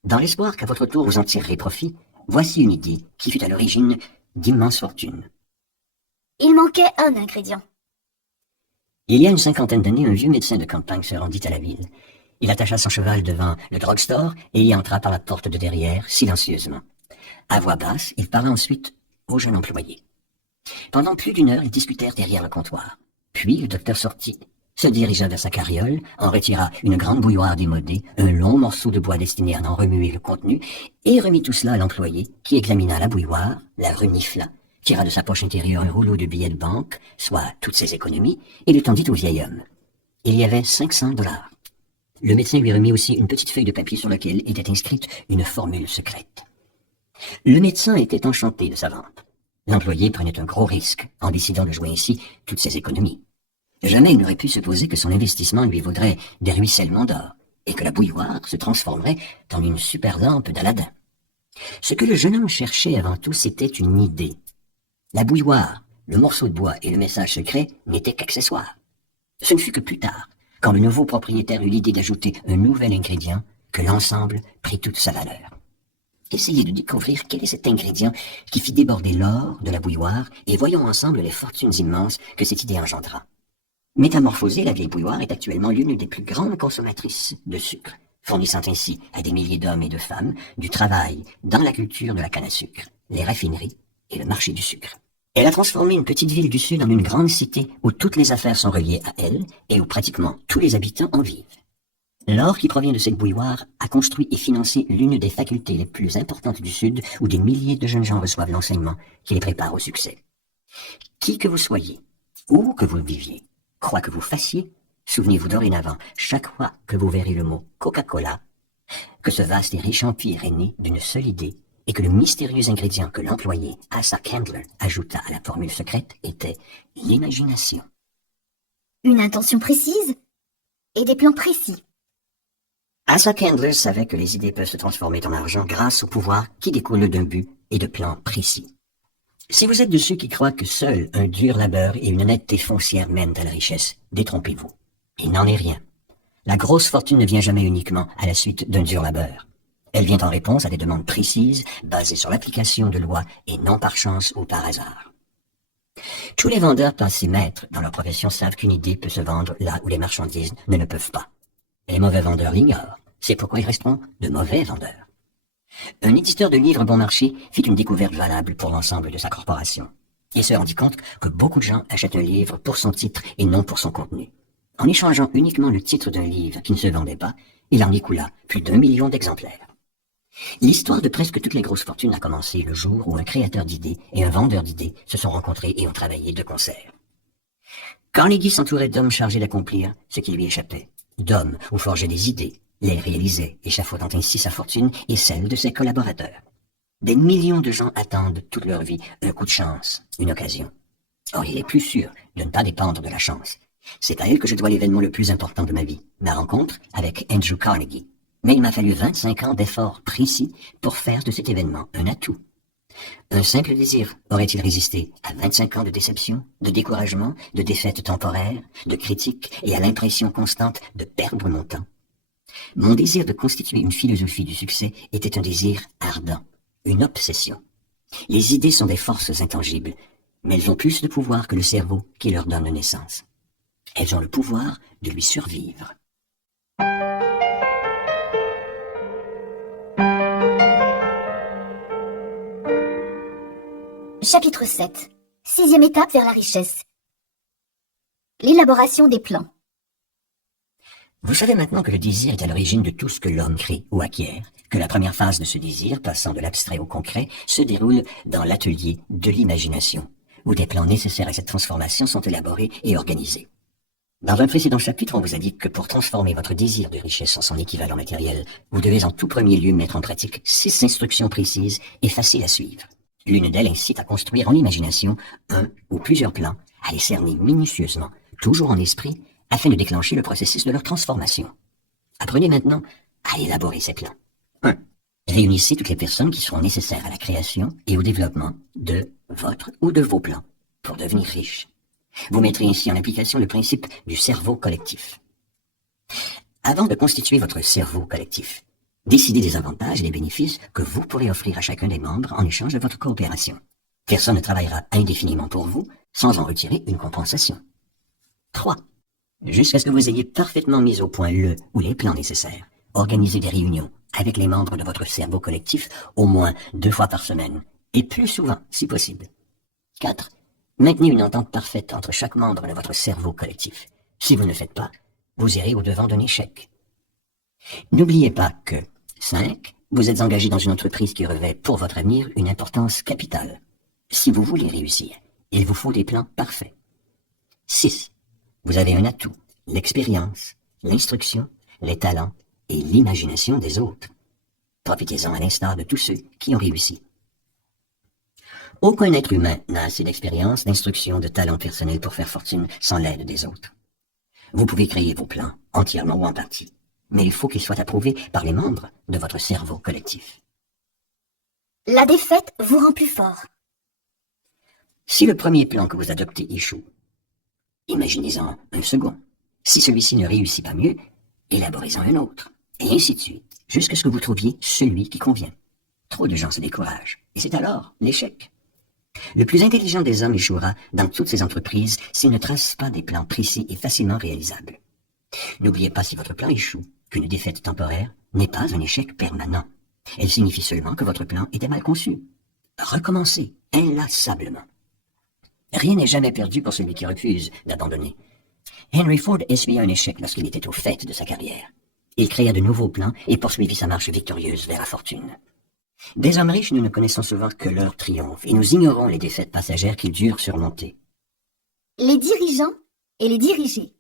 Dans l'espoir qu'à votre tour vous en tirerez profit, voici une idée qui fut à l'origine d'immenses fortunes. Il manquait un ingrédient. Il y a une 50aine d'années, un vieux médecin de campagne se rendit à la ville. Il attacha son cheval devant le drugstore et y entra par la porte de derrière, silencieusement. À voix basse, il parla ensuite au jeune employé. Pendant plus d'1 heure, ils discutèrent derrière le comptoir. Puis le docteur sortit, se dirigea vers sa carriole, en retira une grande bouilloire démodée, un long morceau de bois destiné à en remuer le contenu, et remit tout cela à l'employé, qui examina la bouilloire, la renifla, tira de sa poche intérieure un rouleau de billets de banque, soit toutes ses économies, et le tendit au vieil homme. Il y avait 500 $. Le médecin lui remit aussi une petite feuille de papier sur laquelle était inscrite une formule secrète. Le médecin était enchanté de sa vente. L'employé prenait un gros risque en décidant de jouer ainsi toutes ses économies. Jamais il n'aurait pu supposer que son investissement lui vaudrait des ruissellements d'or, et que la bouilloire se transformerait en une super lampe d'Aladin. Ce que le jeune homme cherchait avant tout, c'était une idée. La bouilloire, le morceau de bois et le message secret n'étaient qu'accessoires. Ce ne fut que plus tard, quand le nouveau propriétaire eut l'idée d'ajouter un nouvel ingrédient, que l'ensemble prit toute sa valeur. Essayez de découvrir quel est cet ingrédient qui fit déborder l'or de la bouilloire, et voyons ensemble les fortunes immenses que cette idée engendra. Métamorphosée, la vieille bouilloire est actuellement l'une des plus grandes consommatrices de sucre, fournissant ainsi à des milliers d'hommes et de femmes du travail dans la culture de la canne à sucre, les raffineries et le marché du sucre. Elle a transformé une petite ville du Sud en une grande cité où toutes les affaires sont reliées à elle et où pratiquement tous les habitants en vivent. L'or qui provient de cette bouilloire a construit et financé l'une des facultés les plus importantes du Sud où des milliers de jeunes gens reçoivent l'enseignement qui les prépare au succès. Qui que vous soyez, où que vous viviez, quoi que vous fassiez, souvenez-vous dorénavant, chaque fois que vous verrez le mot Coca-Cola, que ce vaste et riche empire est né d'une seule idée et que le mystérieux ingrédient que l'employé Asa Candler ajouta à la formule secrète était l'imagination. Une intention précise et des plans précis. Asa Candler savait que les idées peuvent se transformer en argent grâce au pouvoir qui découle d'un but et de plans précis. Si vous êtes de ceux qui croient que seul un dur labeur et une honnêteté foncière mènent à la richesse, détrompez-vous. Il n'en est rien. La grosse fortune ne vient jamais uniquement à la suite d'un dur labeur. Elle vient en réponse à des demandes précises, basées sur l'application de lois et non par chance ou par hasard. Tous les vendeurs passés maîtres dans leur profession savent qu'une idée peut se vendre là où les marchandises ne le peuvent pas. Les mauvais vendeurs l'ignorent. C'est pourquoi ils resteront de mauvais vendeurs. Un éditeur de livres bon marché fit une découverte valable pour l'ensemble de sa corporation. Il se rendit compte que beaucoup de gens achètent un livre pour son titre et non pour son contenu. En échangeant uniquement le titre d'un livre qui ne se vendait pas, il en écoula plus d'1 million d'exemplaires. L'histoire de presque toutes les grosses fortunes a commencé le jour où un créateur d'idées et un vendeur d'idées se sont rencontrés et ont travaillé de concert. Carnegie s'entourait d'hommes chargés d'accomplir ce qui lui échappait, d'hommes où forgeait des idées, les réalisait, échafaudant ainsi sa fortune et celle de ses collaborateurs. Des millions de gens attendent toute leur vie un coup de chance, une occasion. Or, il est plus sûr de ne pas dépendre de la chance. C'est à elle que je dois l'événement le plus important de ma vie, ma rencontre avec Andrew Carnegie. Mais il m'a fallu 25 ans d'efforts précis pour faire de cet événement un atout. Un simple désir aurait-il résisté à 25 ans de déception, de découragement, de défaites temporaires, de critiques et à l'impression constante de perdre mon temps? Mon désir de constituer une philosophie du succès était un désir ardent, une obsession. Les idées sont des forces intangibles, mais elles ont plus de pouvoir que le cerveau qui leur donne naissance. Elles ont le pouvoir de lui survivre. Chapitre 7. 6e étape vers la richesse. L'élaboration des plans. Vous savez maintenant que le désir est à l'origine de tout ce que l'homme crée ou acquiert, que la première phase de ce désir, passant de l'abstrait au concret, se déroule dans l'atelier de l'imagination, où des plans nécessaires à cette transformation sont élaborés et organisés. Dans un précédent chapitre, on vous a dit que pour transformer votre désir de richesse en son équivalent matériel, vous devez en tout premier lieu mettre en pratique 6 instructions précises et faciles à suivre. L'une d'elles incite à construire en imagination un ou plusieurs plans, à les cerner minutieusement, toujours en esprit, afin de déclencher le processus de leur transformation. Apprenez maintenant à élaborer ces plans. 1. Réunissez toutes les personnes qui seront nécessaires à la création et au développement de votre ou de vos plans pour devenir riche. Vous mettrez ainsi en application le principe du cerveau collectif. Avant de constituer votre cerveau collectif, décidez des avantages et des bénéfices que vous pourrez offrir à chacun des membres en échange de votre coopération. Personne ne travaillera indéfiniment pour vous sans en retirer une compensation. 3. Jusqu'à ce que vous ayez parfaitement mis au point le ou les plans nécessaires, organisez des réunions avec les membres de votre cerveau collectif au moins 2 fois par semaine, et plus souvent, si possible. 4. Maintenez une entente parfaite entre chaque membre de votre cerveau collectif. Si vous ne le faites pas, vous irez au-devant d'un échec. N'oubliez pas que 5. Vous êtes engagé dans une entreprise qui revêt pour votre avenir une importance capitale. Si vous voulez réussir, il vous faut des plans parfaits. 6. Vous avez un atout, l'expérience, l'instruction, les talents et l'imagination des autres. Profitez-en à l'instar de tous ceux qui ont réussi. Aucun être humain n'a assez d'expérience, d'instruction, de talent personnel pour faire fortune sans l'aide des autres. Vous pouvez créer vos plans, entièrement ou en partie, mais il faut qu'ils soient approuvés par les membres de votre cerveau collectif. La défaite vous rend plus fort. Si le premier plan que vous adoptez échoue, imaginez-en un second. Si celui-ci ne réussit pas mieux, élaborez-en un autre, et ainsi de suite, jusqu'à ce que vous trouviez celui qui convient. Trop de gens se découragent, et c'est alors l'échec. Le plus intelligent des hommes échouera dans toutes ses entreprises s'il ne trace pas des plans précis et facilement réalisables. N'oubliez pas, si votre plan échoue, qu'une défaite temporaire n'est pas un échec permanent. Elle signifie seulement que votre plan était mal conçu. Recommencez inlassablement. Rien n'est jamais perdu pour celui qui refuse d'abandonner. Henry Ford essuya un échec lorsqu'il était au faîte de sa carrière. Il créa de nouveaux plans et poursuivit sa marche victorieuse vers la fortune. Des hommes riches, nous ne connaissons souvent que leur triomphe, et nous ignorons les défaites passagères qu'ils durent surmonter. Les dirigeants et les dirigés.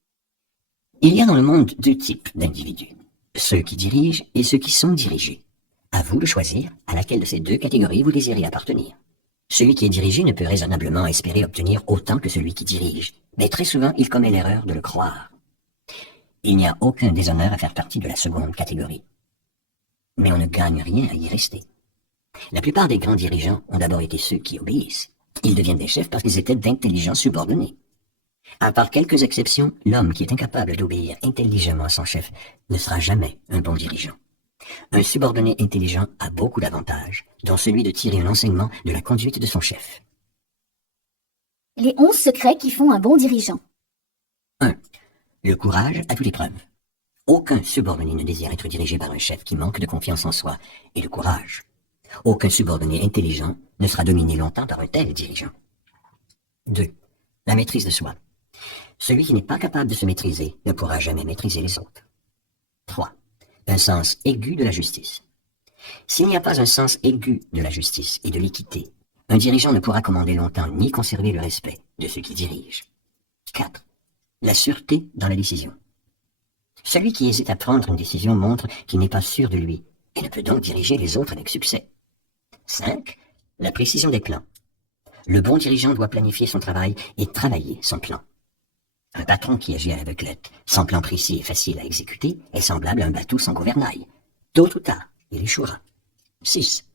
Il y a dans le monde 2 types d'individus, ceux qui dirigent et ceux qui sont dirigés. À vous de choisir à laquelle de ces 2 catégories vous désirez appartenir. Celui qui est dirigé ne peut raisonnablement espérer obtenir autant que celui qui dirige, mais très souvent il commet l'erreur de le croire. Il n'y a aucun déshonneur à faire partie de la seconde catégorie. Mais on ne gagne rien à y rester. La plupart des grands dirigeants ont d'abord été ceux qui obéissent. Ils deviennent des chefs parce qu'ils étaient d'intelligents subordonnés. À part quelques exceptions, l'homme qui est incapable d'obéir intelligemment à son chef ne sera jamais un bon dirigeant. Un subordonné intelligent a beaucoup d'avantages, dont celui de tirer un enseignement de la conduite de son chef. Les 11 secrets qui font un bon dirigeant. 1. Le courage à toute épreuve. Aucun subordonné ne désire être dirigé par un chef qui manque de confiance en soi et de courage. Aucun subordonné intelligent ne sera dominé longtemps par un tel dirigeant. 2. La maîtrise de soi. Celui qui n'est pas capable de se maîtriser ne pourra jamais maîtriser les autres. 3. Un sens aigu de la justice. S'il n'y a pas un sens aigu de la justice et de l'équité, un dirigeant ne pourra commander longtemps ni conserver le respect de ceux qui dirigent. 4. La sûreté dans la décision. Celui qui hésite à prendre une décision montre qu'il n'est pas sûr de lui et ne peut donc diriger les autres avec succès. 5. La précision des plans. Le bon dirigeant doit planifier son travail et travailler son plan. Un patron qui agit à l'aveuglette, sans plan précis et facile à exécuter, est semblable à un bateau sans gouvernail. Tôt ou tard, il échouera. 6.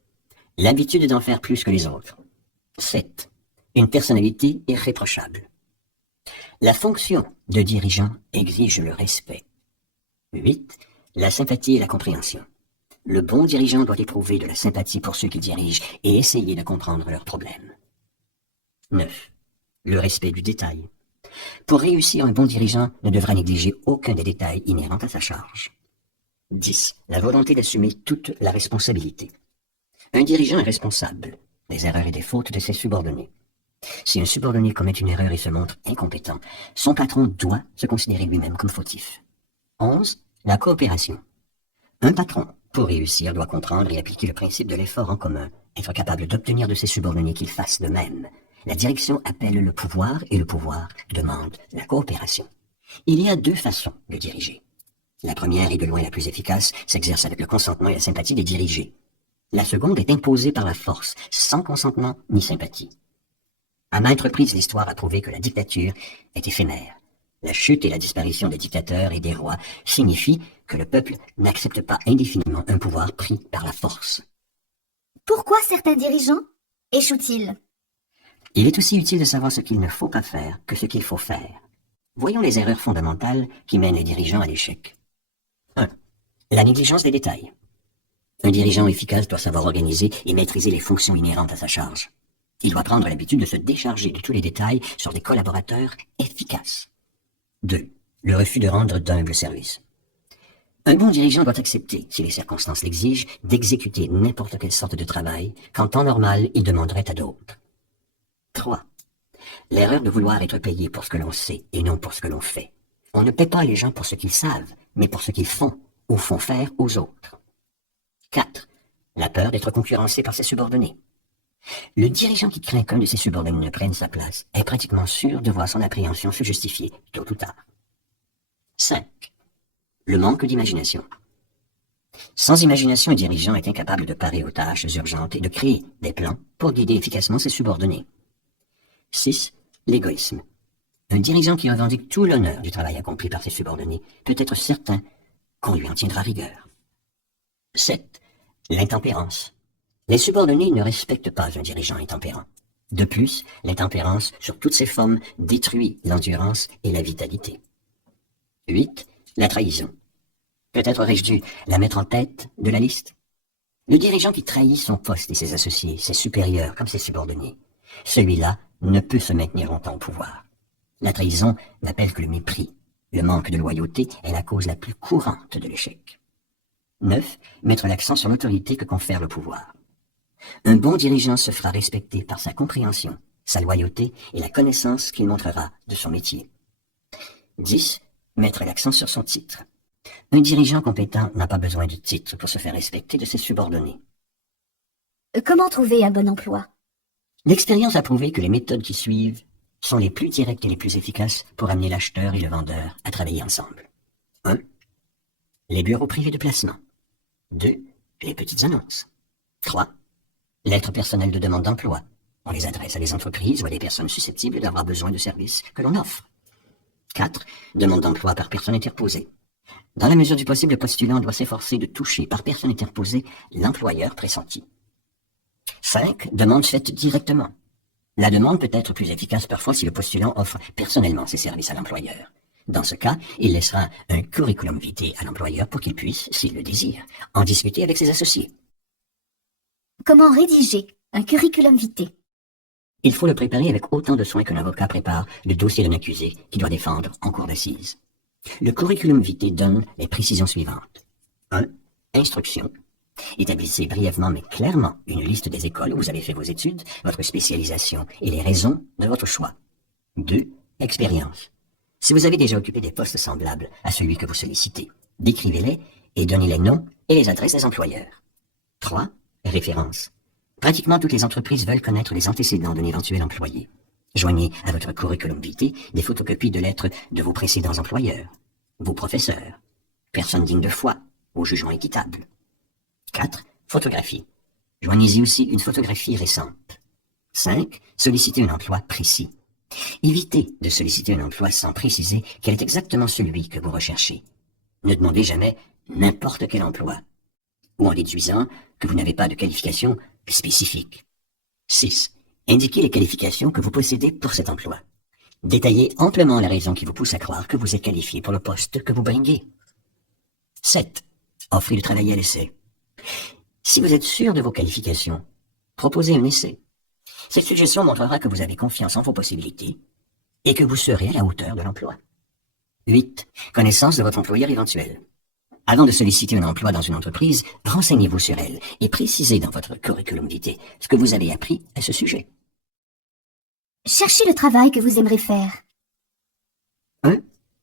L'habitude d'en faire plus que les autres. 7. Une personnalité irréprochable. La fonction de dirigeant exige le respect. 8. La sympathie et la compréhension. Le bon dirigeant doit éprouver de la sympathie pour ceux qu'il dirige et essayer de comprendre leurs problèmes. 9. Le respect du détail. Pour réussir, un bon dirigeant ne devra négliger aucun des détails inhérents à sa charge. 10. La volonté d'assumer toute la responsabilité. Un dirigeant est responsable des erreurs et des fautes de ses subordonnés. Si un subordonné commet une erreur et se montre incompétent, son patron doit se considérer lui-même comme fautif. 11. La coopération. Un patron, pour réussir, doit comprendre et appliquer le principe de l'effort en commun, être capable d'obtenir de ses subordonnés qu'ils fassent de même. La direction appelle le pouvoir et le pouvoir demande la coopération. Il y a 2 façons de diriger. La première, et de loin la plus efficace, s'exerce avec le consentement et la sympathie des dirigés. La seconde est imposée par la force, sans consentement ni sympathie. À maintes reprises, l'histoire a prouvé que la dictature est éphémère. La chute et la disparition des dictateurs et des rois signifient que le peuple n'accepte pas indéfiniment un pouvoir pris par la force. Pourquoi certains dirigeants échouent-ils? Il est aussi utile de savoir ce qu'il ne faut pas faire que ce qu'il faut faire. Voyons les erreurs fondamentales qui mènent les dirigeants à l'échec. 1. La négligence des détails. Un dirigeant efficace doit savoir organiser et maîtriser les fonctions inhérentes à sa charge. Il doit prendre l'habitude de se décharger de tous les détails sur des collaborateurs efficaces. 2. Le refus de rendre d'humbles services. Un bon dirigeant doit accepter, si les circonstances l'exigent, d'exécuter n'importe quelle sorte de travail qu'en temps normal il demanderait à d'autres. 3. L'erreur de vouloir être payé pour ce que l'on sait et non pour ce que l'on fait. On ne paie pas les gens pour ce qu'ils savent, mais pour ce qu'ils font ou font faire aux autres. 4. La peur d'être concurrencé par ses subordonnés. Le dirigeant qui craint qu'un de ses subordonnés ne prenne sa place est pratiquement sûr de voir son appréhension se justifier tôt ou tard. 5. Le manque d'imagination. Sans imagination, un dirigeant est incapable de parer aux tâches urgentes et de créer des plans pour guider efficacement ses subordonnés. 6. L'égoïsme. Un dirigeant qui revendique tout l'honneur du travail accompli par ses subordonnés peut être certain qu'on lui en tiendra rigueur. 7. L'intempérance. Les subordonnés ne respectent pas un dirigeant intempérant. De plus, l'intempérance, sur toutes ses formes, détruit l'endurance et la vitalité. 8. La trahison. Peut-être aurais-je dû la mettre en tête de la liste. Le dirigeant qui trahit son poste et ses associés, ses supérieurs comme ses subordonnés, celui-là ne peut se maintenir longtemps au pouvoir. La trahison n'appelle que le mépris. Le manque de loyauté est la cause la plus courante de l'échec. 9. Mettre l'accent sur l'autorité que confère le pouvoir. Un bon dirigeant se fera respecter par sa compréhension, sa loyauté et la connaissance qu'il montrera de son métier. 10. Mettre l'accent sur son titre. Un dirigeant compétent n'a pas besoin de titre pour se faire respecter de ses subordonnés. Comment trouver un bon emploi? L'expérience a prouvé que les méthodes qui suivent sont les plus directes et les plus efficaces pour amener l'acheteur et le vendeur à travailler ensemble. 1. Les bureaux privés de placement. 2. Les petites annonces. 3. Lettres personnelles de demande d'emploi. On les adresse à des entreprises ou à des personnes susceptibles d'avoir besoin de services que l'on offre. 4. Demande d'emploi par personne interposée. Dans la mesure du possible, le postulant doit s'efforcer de toucher par personne interposée l'employeur pressenti. 5. Demande faite directement. La demande peut être plus efficace parfois si le postulant offre personnellement ses services à l'employeur. Dans ce cas, il laissera un curriculum vitae à l'employeur pour qu'il puisse, s'il le désire, en discuter avec ses associés. Comment rédiger un curriculum vitae? Il faut le préparer avec autant de soin qu'un avocat prépare le dossier d'un accusé qui doit défendre en cour d'assises. Le curriculum vitae donne les précisions suivantes. 1. Instruction. Établissez brièvement mais clairement une liste des écoles où vous avez fait vos études, votre spécialisation et les raisons de votre choix. 2. Expérience. Si vous avez déjà occupé des postes semblables à celui que vous sollicitez, décrivez-les et donnez les noms et les adresses des employeurs. 3. Référence. Pratiquement toutes les entreprises veulent connaître les antécédents d'un éventuel employé. Joignez à votre curriculum vitae des photocopies de lettres de vos précédents employeurs, vos professeurs, personnes dignes de foi, au jugement équitable. 4. Photographie. Joignez-y aussi une photographie récente. 5. Sollicitez un emploi précis. Évitez de solliciter un emploi sans préciser quel est exactement celui que vous recherchez. Ne demandez jamais n'importe quel emploi, ou en déduisant que vous n'avez pas de qualification spécifique. 6. Indiquez les qualifications que vous possédez pour cet emploi. Détaillez amplement la raison qui vous pousse à croire que vous êtes qualifié pour le poste que vous bringuez. 7. Offrez le travail à l'essai. Si vous êtes sûr de vos qualifications, proposez un essai. Cette suggestion montrera que vous avez confiance en vos possibilités et que vous serez à la hauteur de l'emploi. 8. Connaissance de votre employeur éventuel. Avant de solliciter un emploi dans une entreprise, renseignez-vous sur elle et précisez dans votre curriculum vitae ce que vous avez appris à ce sujet. Cherchez le travail que vous aimerez faire. 1.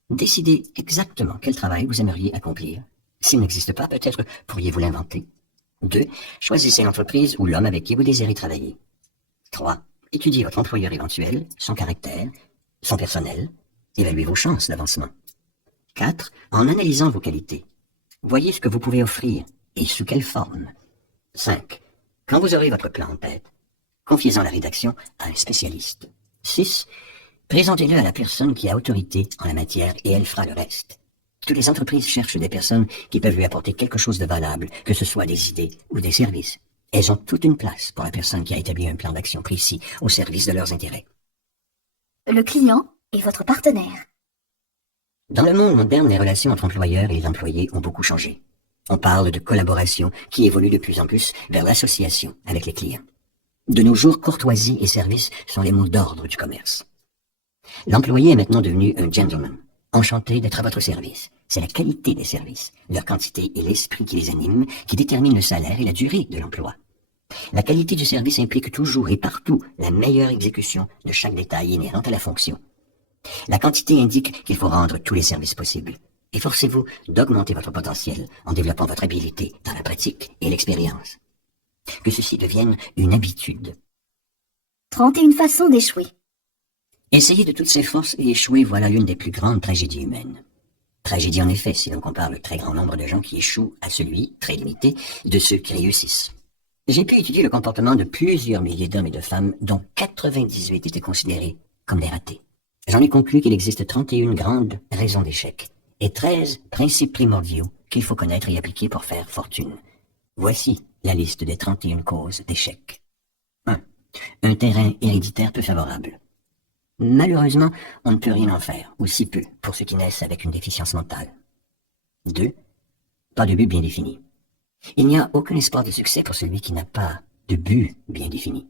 Décidez exactement quel travail vous aimeriez accomplir. S'il n'existe pas, peut-être pourriez-vous l'inventer. 2. Choisissez l'entreprise ou l'homme avec qui vous désirez travailler. 3. Étudiez votre employeur éventuel, son caractère, son personnel. Évaluez vos chances d'avancement. 4. En analysant vos qualités, voyez ce que vous pouvez offrir et sous quelle forme. 5. Quand vous aurez votre plan en tête, confiez-en la rédaction à un spécialiste. 6. Présentez-le à la personne qui a autorité en la matière et elle fera le reste. Toutes les entreprises cherchent des personnes qui peuvent lui apporter quelque chose de valable, que ce soit des idées ou des services. Elles ont toute une place pour la personne qui a établi un plan d'action précis au service de leurs intérêts. Le client est votre partenaire. Dans le monde moderne, les relations entre employeurs et employés ont beaucoup changé. On parle de collaboration qui évolue de plus en plus vers l'association avec les clients. De nos jours, courtoisie et service sont les mots d'ordre du commerce. L'employé est maintenant devenu un gentleman, enchanté d'être à votre service. c'est la qualité des services, leur quantité et l'esprit qui les anime, qui déterminent le salaire et la durée de l'emploi. La qualité du service implique toujours et partout la meilleure exécution de chaque détail inhérent à la fonction. La quantité indique qu'il faut rendre tous les services possibles. Efforcez-vous d'augmenter votre potentiel en développant votre habileté dans la pratique et l'expérience. Que ceci devienne une habitude. 31 façons d'échouer. Essayer de toutes ses forces et échouer, voilà l'une des plus grandes tragédies humaines. Tragédie en effet, si l'on compare le très grand nombre de gens qui échouent à celui, très limité, de ceux qui réussissent. J'ai pu étudier le comportement de plusieurs milliers d'hommes et de femmes dont 98 étaient considérés comme des ratés. J'en ai conclu qu'il existe 31 grandes raisons d'échec et 13 principes primordiaux qu'il faut connaître et appliquer pour faire fortune. Voici la liste des 31 causes d'échec. 1. Un terrain héréditaire peu favorable. Malheureusement, on ne peut rien en faire, ou si peu, pour ceux qui naissent avec une déficience mentale. 2. Pas de but bien défini. Il n'y a aucun espoir de succès pour celui qui n'a pas de but bien défini.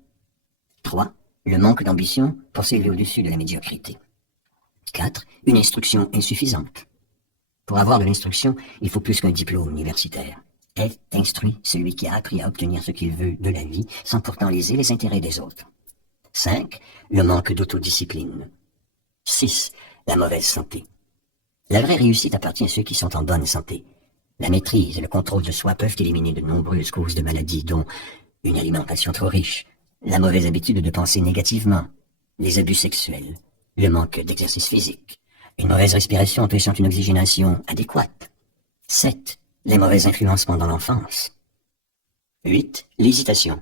3. Le manque d'ambition pour s'élever au-dessus de la médiocrité. 4. Une instruction insuffisante. Pour avoir de l'instruction, il faut plus qu'un diplôme universitaire. Est instruit celui qui a appris à obtenir ce qu'il veut de la vie, sans pourtant léser les intérêts des autres. 5. Le manque d'autodiscipline. 6. La mauvaise santé. La vraie réussite appartient à ceux qui sont en bonne santé. La maîtrise et le contrôle de soi peuvent éliminer de nombreuses causes de maladies, dont une alimentation trop riche, la mauvaise habitude de penser négativement, les abus sexuels, le manque d'exercice physique, une mauvaise respiration empêchant une oxygénation adéquate. 7. Les mauvaises influences pendant l'enfance. 8. L'hésitation.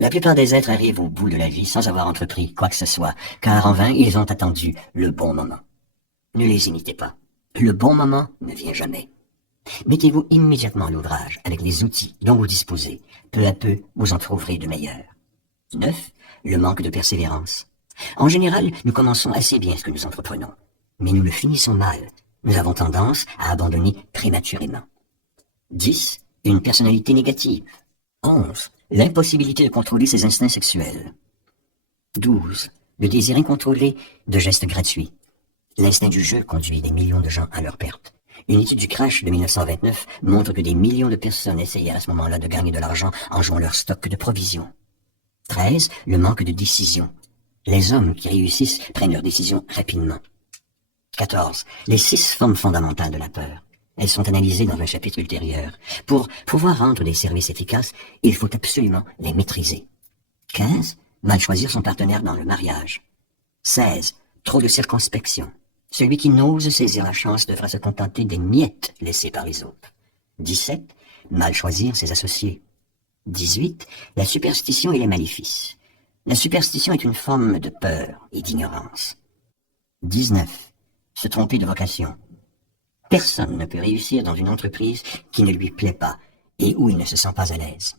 La plupart des êtres arrivent au bout de la vie sans avoir entrepris quoi que ce soit, car en vain ils ont attendu le bon moment. Ne les imitez pas. Le bon moment ne vient jamais. Mettez-vous immédiatement à l'ouvrage avec les outils dont vous disposez. Peu à peu, vous en trouverez de meilleurs. 9. Le manque de persévérance. En général, nous commençons assez bien ce que nous entreprenons, mais nous le finissons mal. Nous avons tendance à abandonner prématurément. 10. Une personnalité négative. 11. L'impossibilité de contrôler ses instincts sexuels. 12. Le désir incontrôlé de gestes gratuits. L'instinct du jeu conduit des millions de gens à leur perte. Une étude du crash de 1929 montre que des millions de personnes essayaient à ce moment-là de gagner de l'argent en jouant leur stock de provisions. 13. Le manque de décision. Les hommes qui réussissent prennent leurs décisions rapidement. 14. Les 6 formes fondamentales de la peur. Elles sont analysées dans un chapitre ultérieur. Pour pouvoir rendre des services efficaces, il faut absolument les maîtriser. 15. Mal choisir son partenaire dans le mariage. 16. Trop de circonspection. Celui qui n'ose saisir la chance devra se contenter des miettes laissées par les autres. 17. Mal choisir ses associés. 18. La superstition et les maléfices. La superstition est une forme de peur et d'ignorance. 19. Se tromper de vocation. Personne ne peut réussir dans une entreprise qui ne lui plaît pas et où il ne se sent pas à l'aise.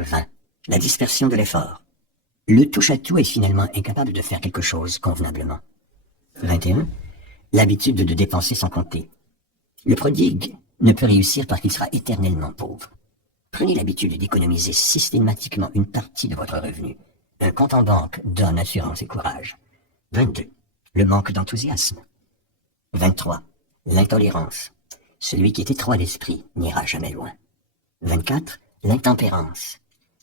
20. La dispersion de l'effort. Le touche-à-tout est finalement incapable de faire quelque chose convenablement. 21. L'habitude de dépenser sans compter. Le prodigue ne peut réussir parce qu'il sera éternellement pauvre. Prenez l'habitude d'économiser systématiquement une partie de votre revenu. Un compte en banque donne assurance et courage. 22. Le manque d'enthousiasme. 23. L'intolérance. Celui qui est étroit d'esprit n'ira jamais loin. 24. L'intempérance.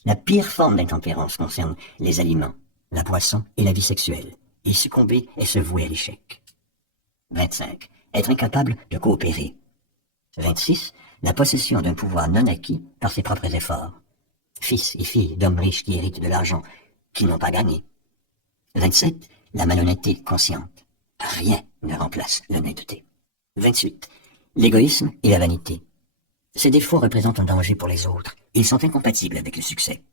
La pire forme d'intempérance concerne les aliments, la boisson et la vie sexuelle. Y succomber est se vouer à l'échec. 25. Être incapable de coopérer. 26. La possession d'un pouvoir non acquis par ses propres efforts. Fils et filles d'hommes riches qui héritent de l'argent qu'ils n'ont pas gagné. 27. La malhonnêteté consciente. Rien ne remplace l'honnêteté. 28. L'égoïsme et la vanité. Ces défauts représentent un danger pour les autres. Ils sont incompatibles avec le succès.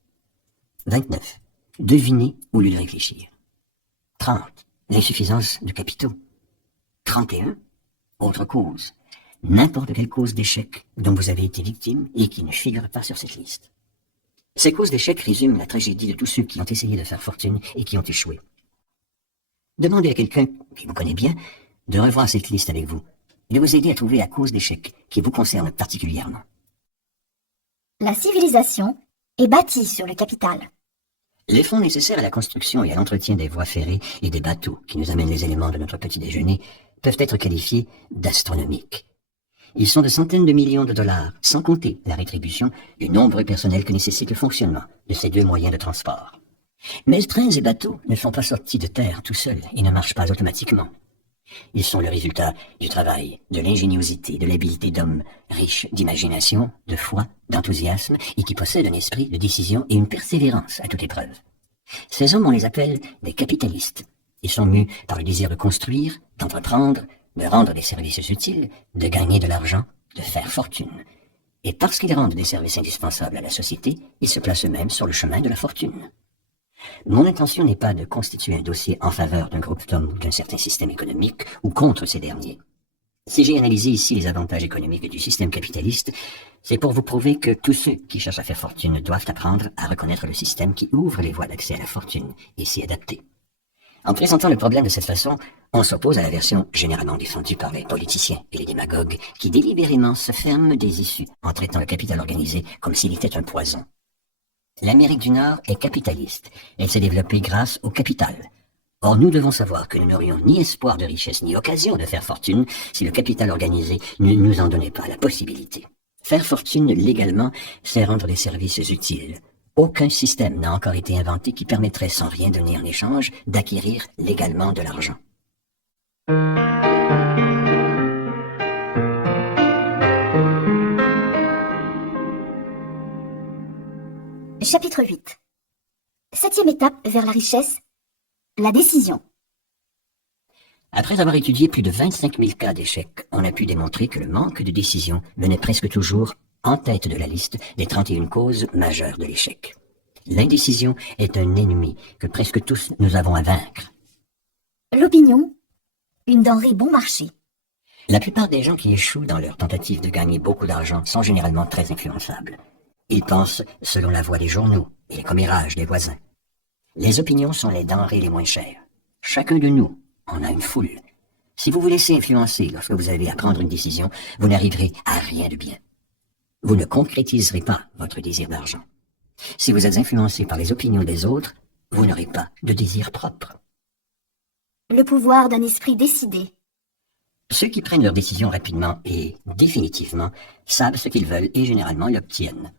29. Deviner au lieu de réfléchir. 30. L'insuffisance de capitaux. 31. Autre cause. N'importe quelle cause d'échec dont vous avez été victime et qui ne figure pas sur cette liste. Ces causes d'échec résument la tragédie de tous ceux qui ont essayé de faire fortune et qui ont échoué. Demandez à quelqu'un qui vous connaît bien de revoir cette liste avec vous et de vous aider à trouver la cause d'échec qui vous concerne particulièrement. La civilisation est bâtie sur le capital. Les fonds nécessaires à la construction et à l'entretien des voies ferrées et des bateaux qui nous amènent les éléments de notre petit déjeuner peuvent être qualifiés d'astronomiques. Ils sont de centaines de millions de dollars, sans compter la rétribution du nombreux personnel que nécessite le fonctionnement de ces deux moyens de transport. Mais trains et bateaux ne sont pas sortis de terre tout seuls et ne marchent pas automatiquement. Ils sont le résultat du travail, de l'ingéniosité, de l'habileté d'hommes riches d'imagination, de foi, d'enthousiasme et qui possèdent un esprit de décision et une persévérance à toute épreuve. Ces hommes, on les appelle des capitalistes. Ils sont mus par le désir de construire, d'entreprendre, de rendre des services utiles, de gagner de l'argent, de faire fortune. Et parce qu'ils rendent des services indispensables à la société, ils se placent eux-mêmes sur le chemin de la fortune. Mon intention n'est pas de constituer un dossier en faveur d'un groupe d'hommes ou d'un certain système économique ou contre ces derniers. Si j'ai analysé ici les avantages économiques du système capitaliste, c'est pour vous prouver que tous ceux qui cherchent à faire fortune doivent apprendre à reconnaître le système qui ouvre les voies d'accès à la fortune et s'y adapter. En présentant le problème de cette façon, on s'oppose à la version généralement défendue par les politiciens et les démagogues qui délibérément se ferment des issues en traitant le capital organisé comme s'il était un poison. L'Amérique du Nord est capitaliste. Elle s'est développée grâce au capital. Or, nous devons savoir que nous n'aurions ni espoir de richesse ni occasion de faire fortune si le capital organisé ne nous en donnait pas la possibilité. Faire fortune légalement, c'est rendre des services utiles. Aucun système n'a encore été inventé qui permettrait sans rien donner en échange d'acquérir légalement de l'argent. Chapitre 8. 7e étape vers la richesse, la décision. Après avoir étudié plus de 25 000 cas d'échecs, on a pu démontrer que le manque de décision venait presque toujours en tête de la liste des 31 causes majeures de l'échec. L'indécision est un ennemi que presque tous nous avons à vaincre. L'opinion, une denrée bon marché. La plupart des gens qui échouent dans leur tentative de gagner beaucoup d'argent sont généralement très influençables. Ils pensent selon la voix des journaux et les commérages des voisins. Les opinions sont les denrées les moins chères. Chacun de nous en a une foule. Si vous vous laissez influencer lorsque vous avez à prendre une décision, vous n'arriverez à rien de bien. Vous ne concrétiserez pas votre désir d'argent. Si vous êtes influencé par les opinions des autres, vous n'aurez pas de désir propre. Le pouvoir d'un esprit décidé. Ceux qui prennent leurs décisions rapidement et définitivement savent ce qu'ils veulent et généralement l'obtiennent.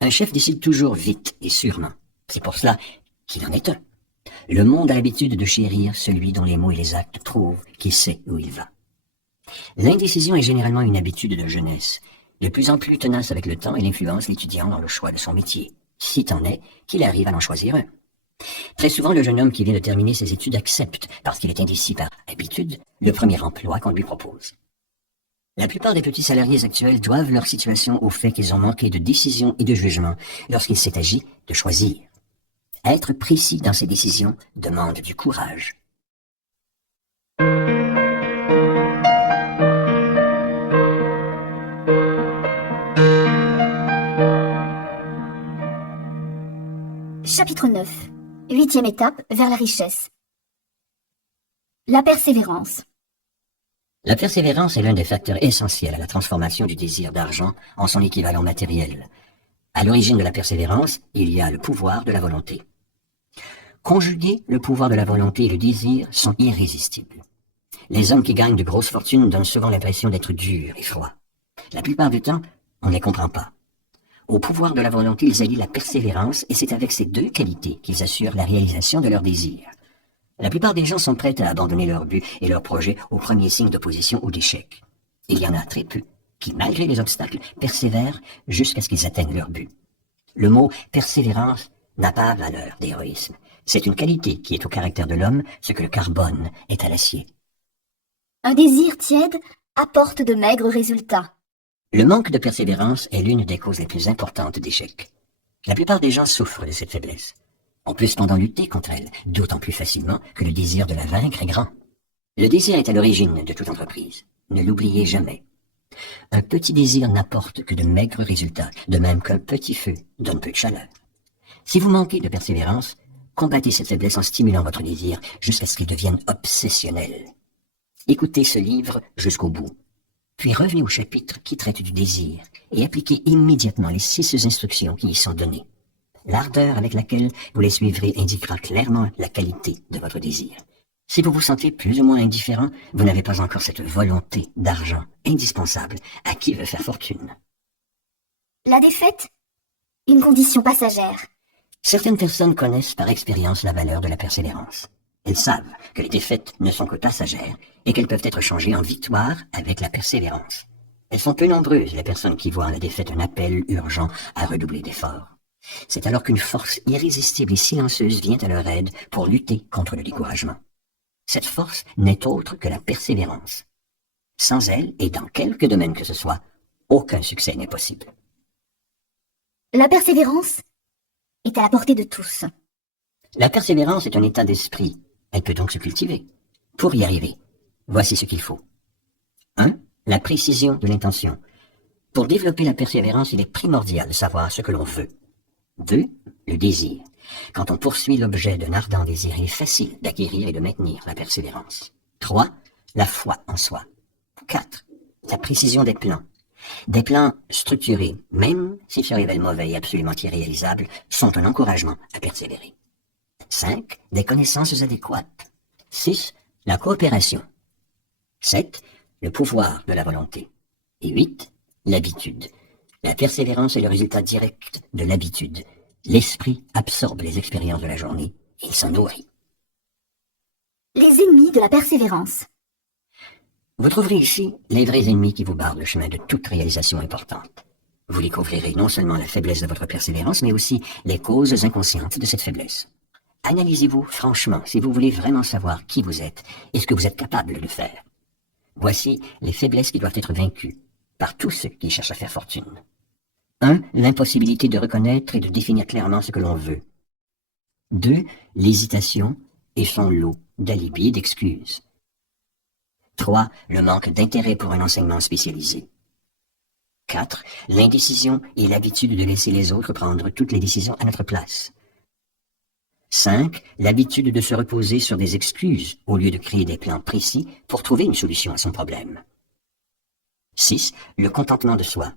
Un chef décide toujours vite et sûrement. C'est pour cela qu'il en est un. Le monde a l'habitude de chérir celui dont les mots et les actes prouvent qu'il sait où il va. L'indécision est généralement une habitude de jeunesse, de plus en plus tenace avec le temps et l'influence l'étudiant dans le choix de son métier, si tant est qu'il arrive à en choisir un. Très souvent, le jeune homme qui vient de terminer ses études accepte, parce qu'il est indécis par habitude, le premier emploi qu'on lui propose. La plupart des petits salariés actuels doivent leur situation au fait qu'ils ont manqué de décision et de jugement lorsqu'il s'est agi de choisir. Être précis dans ses décisions demande du courage. Chapitre 9. 8e étape vers la richesse. La persévérance. La persévérance est l'un des facteurs essentiels à la transformation du désir d'argent en son équivalent matériel. À l'origine de la persévérance, il y a le pouvoir de la volonté. Conjugués, le pouvoir de la volonté et le désir sont irrésistibles. Les hommes qui gagnent de grosses fortunes donnent souvent l'impression d'être durs et froids. La plupart du temps, on ne les comprend pas. Au pouvoir de la volonté, ils allient la persévérance et c'est avec ces deux qualités qu'ils assurent la réalisation de leurs désirs. La plupart des gens sont prêts à abandonner leur but et leur projet au premier signe d'opposition ou d'échec. Il y en a très peu qui, malgré les obstacles, persévèrent jusqu'à ce qu'ils atteignent leur but. Le mot « persévérance » n'a pas valeur d'héroïsme. C'est une qualité qui est au caractère de l'homme ce que le carbone est à l'acier. Un désir tiède apporte de maigres résultats. Le manque de persévérance est l'une des causes les plus importantes d'échec. La plupart des gens souffrent de cette faiblesse. On peut cependant lutter contre elle, d'autant plus facilement que le désir de la vaincre est grand. Le désir est à l'origine de toute entreprise. Ne l'oubliez jamais. Un petit désir n'apporte que de maigres résultats, de même qu'un petit feu donne peu de chaleur. Si vous manquez de persévérance, combattez cette faiblesse en stimulant votre désir jusqu'à ce qu'il devienne obsessionnel. Écoutez ce livre jusqu'au bout. Puis revenez au chapitre qui traite du désir et appliquez immédiatement les 6 instructions qui y sont données. L'ardeur avec laquelle vous les suivrez indiquera clairement la qualité de votre désir. Si vous vous sentez plus ou moins indifférent, vous n'avez pas encore cette volonté d'argent indispensable à qui veut faire fortune. La défaite, une condition passagère. Certaines personnes connaissent par expérience la valeur de la persévérance. Elles savent que les défaites ne sont que passagères et qu'elles peuvent être changées en victoire avec la persévérance. Elles sont peu nombreuses, les personnes qui voient en la défaite un appel urgent à redoubler d'efforts. C'est alors qu'une force irrésistible et silencieuse vient à leur aide pour lutter contre le découragement. Cette force n'est autre que la persévérance. Sans elle, et dans quelque domaine que ce soit, aucun succès n'est possible. La persévérance est à la portée de tous. La persévérance est un état d'esprit. Elle peut donc se cultiver. Pour y arriver, voici ce qu'il faut. 1. La précision de l'intention. Pour développer la persévérance, il est primordial de savoir ce que l'on veut. 2. Le désir. Quand on poursuit l'objet d'un ardent désir, il est facile d'acquérir et de maintenir la persévérance. 3. La foi en soi. 4. La précision des plans. Des plans structurés, même s'ils se révèlent mauvais et absolument irréalisables, sont un encouragement à persévérer. 5. Des connaissances adéquates. 6. La coopération. 7. Le pouvoir de la volonté. Et 8. L'habitude. La persévérance est le résultat direct de l'habitude. L'esprit absorbe les expériences de la journée et il s'en nourrit. Les ennemis de la persévérance. Vous trouverez ici les vrais ennemis qui vous barrent le chemin de toute réalisation importante. Vous découvrirez non seulement la faiblesse de votre persévérance, mais aussi les causes inconscientes de cette faiblesse. Analysez-vous franchement si vous voulez vraiment savoir qui vous êtes et ce que vous êtes capable de faire. Voici les faiblesses qui doivent être vaincues par tous ceux qui cherchent à faire fortune. 1. L'impossibilité de reconnaître et de définir clairement ce que l'on veut. 2. L'hésitation et son lot d'alibis et d'excuses. 3. Le manque d'intérêt pour un enseignement spécialisé. 4. L'indécision et l'habitude de laisser les autres prendre toutes les décisions à notre place. 5. L'habitude de se reposer sur des excuses au lieu de créer des plans précis pour trouver une solution à son problème. 6. Le contentement de soi.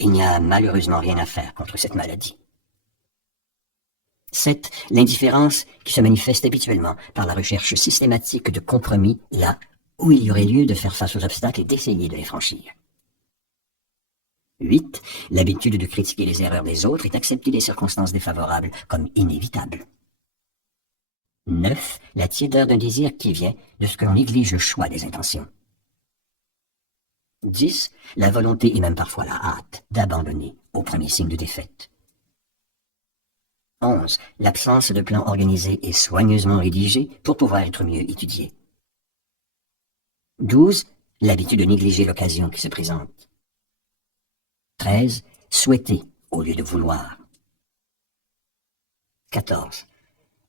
Il n'y a malheureusement rien à faire contre cette maladie. 7. L'indifférence qui se manifeste habituellement par la recherche systématique de compromis là où il y aurait lieu de faire face aux obstacles et d'essayer de les franchir. 8. L'habitude de critiquer les erreurs des autres et d'accepter les circonstances défavorables comme inévitables. 9. La tiédeur d'un désir qui vient de ce que l'on néglige le choix des intentions. 10. La volonté et même parfois la hâte d'abandonner au premier signe de défaite. 11. L'absence de plan organisé et soigneusement rédigé pour pouvoir être mieux étudié. 12. L'habitude de négliger l'occasion qui se présente. 13. Souhaiter au lieu de vouloir. 14.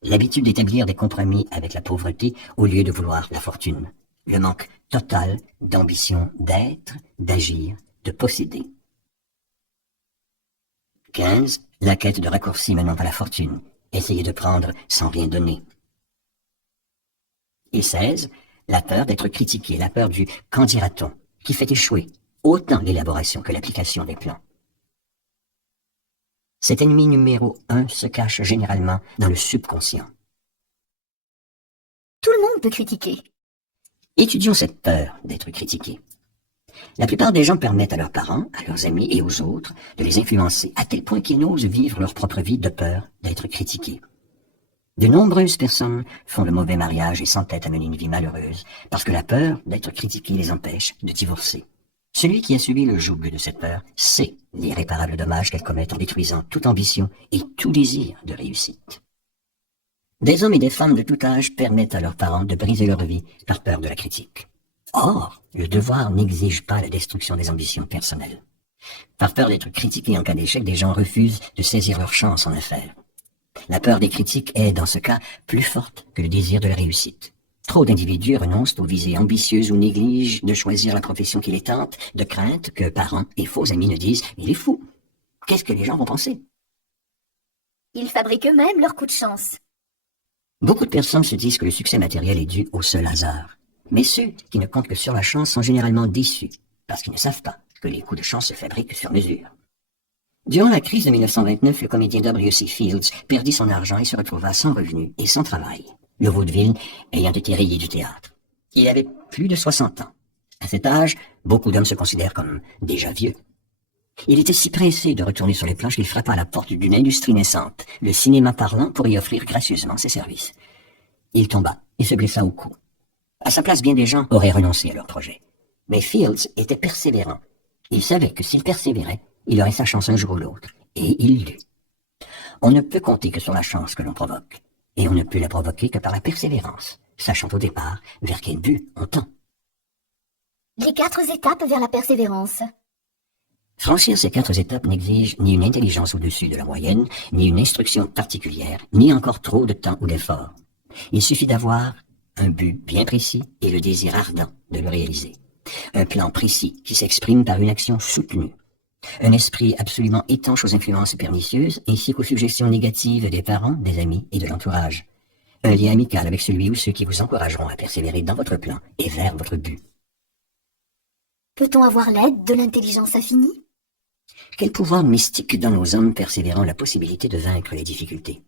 L'habitude d'établir des compromis avec la pauvreté au lieu de vouloir la fortune. Le manque total d'ambition d'être, d'agir, de posséder. 15. La quête de raccourcis menant à la fortune. Essayer de prendre sans rien donner. Et 16. La peur d'être critiqué, la peur du « qu'en dira-t-on » qui fait échouer autant l'élaboration que l'application des plans. Cet ennemi numéro 1 se cache généralement dans le subconscient. Tout le monde peut critiquer. Étudions cette peur d'être critiqué. La plupart des gens permettent à leurs parents, à leurs amis et aux autres de les influencer à tel point qu'ils n'osent vivre leur propre vie de peur d'être critiqués. De nombreuses personnes font le mauvais mariage et s'entêtent à mener une vie malheureuse parce que la peur d'être critiqué les empêche de divorcer. Celui qui a subi le joug de cette peur sait l'irréparable dommage qu'elle commet en détruisant toute ambition et tout désir de réussite. Des hommes et des femmes de tout âge permettent à leurs parents de briser leur vie par peur de la critique. Or, le devoir n'exige pas la destruction des ambitions personnelles. Par peur d'être critiqués en cas d'échec, des gens refusent de saisir leur chance en affaires. La peur des critiques est, dans ce cas, plus forte que le désir de la réussite. Trop d'individus renoncent aux visées ambitieuses ou négligent de choisir la profession qui les tente, de crainte que parents et faux amis ne disent « il est fou ». Qu'est-ce que les gens vont penser? Ils fabriquent eux-mêmes leur coup de chance. Beaucoup de personnes se disent que le succès matériel est dû au seul hasard. Mais ceux qui ne comptent que sur la chance sont généralement déçus, parce qu'ils ne savent pas que les coups de chance se fabriquent sur mesure. Durant la crise de 1929, le comédien W.C. Fields perdit son argent et se retrouva sans revenu et sans travail. le vaudeville ayant été rayé du théâtre. Il avait plus de 60 ans. À cet âge, beaucoup d'hommes se considèrent comme déjà vieux. Il était si pressé de retourner sur les planches qu'il frappa à la porte d'une industrie naissante, le cinéma parlant, pour y offrir gracieusement ses services. Il tomba et se blessa au cou. À sa place, bien des gens auraient renoncé à leur projet. Mais Fields était persévérant. Il savait que s'il persévérait, il aurait sa chance un jour ou l'autre, et il l'eut. On ne peut compter que sur la chance que l'on provoque, et on ne peut la provoquer que par la persévérance, sachant au départ vers quel but on tend. Les 4 étapes vers la persévérance. Franchir ces 4 étapes n'exige ni une intelligence au-dessus de la moyenne, ni une instruction particulière, ni encore trop de temps ou d'effort. Il suffit d'avoir un but bien précis et le désir ardent de le réaliser. Un plan précis qui s'exprime par une action soutenue. Un esprit absolument étanche aux influences pernicieuses ainsi qu'aux suggestions négatives des parents, des amis et de l'entourage. Un lien amical avec celui ou ceux qui vous encourageront à persévérer dans votre plan et vers votre but. Peut-on avoir l'aide de l'intelligence infinie? Quel pouvoir mystique donne aux hommes persévérants la possibilité de vaincre les difficultés?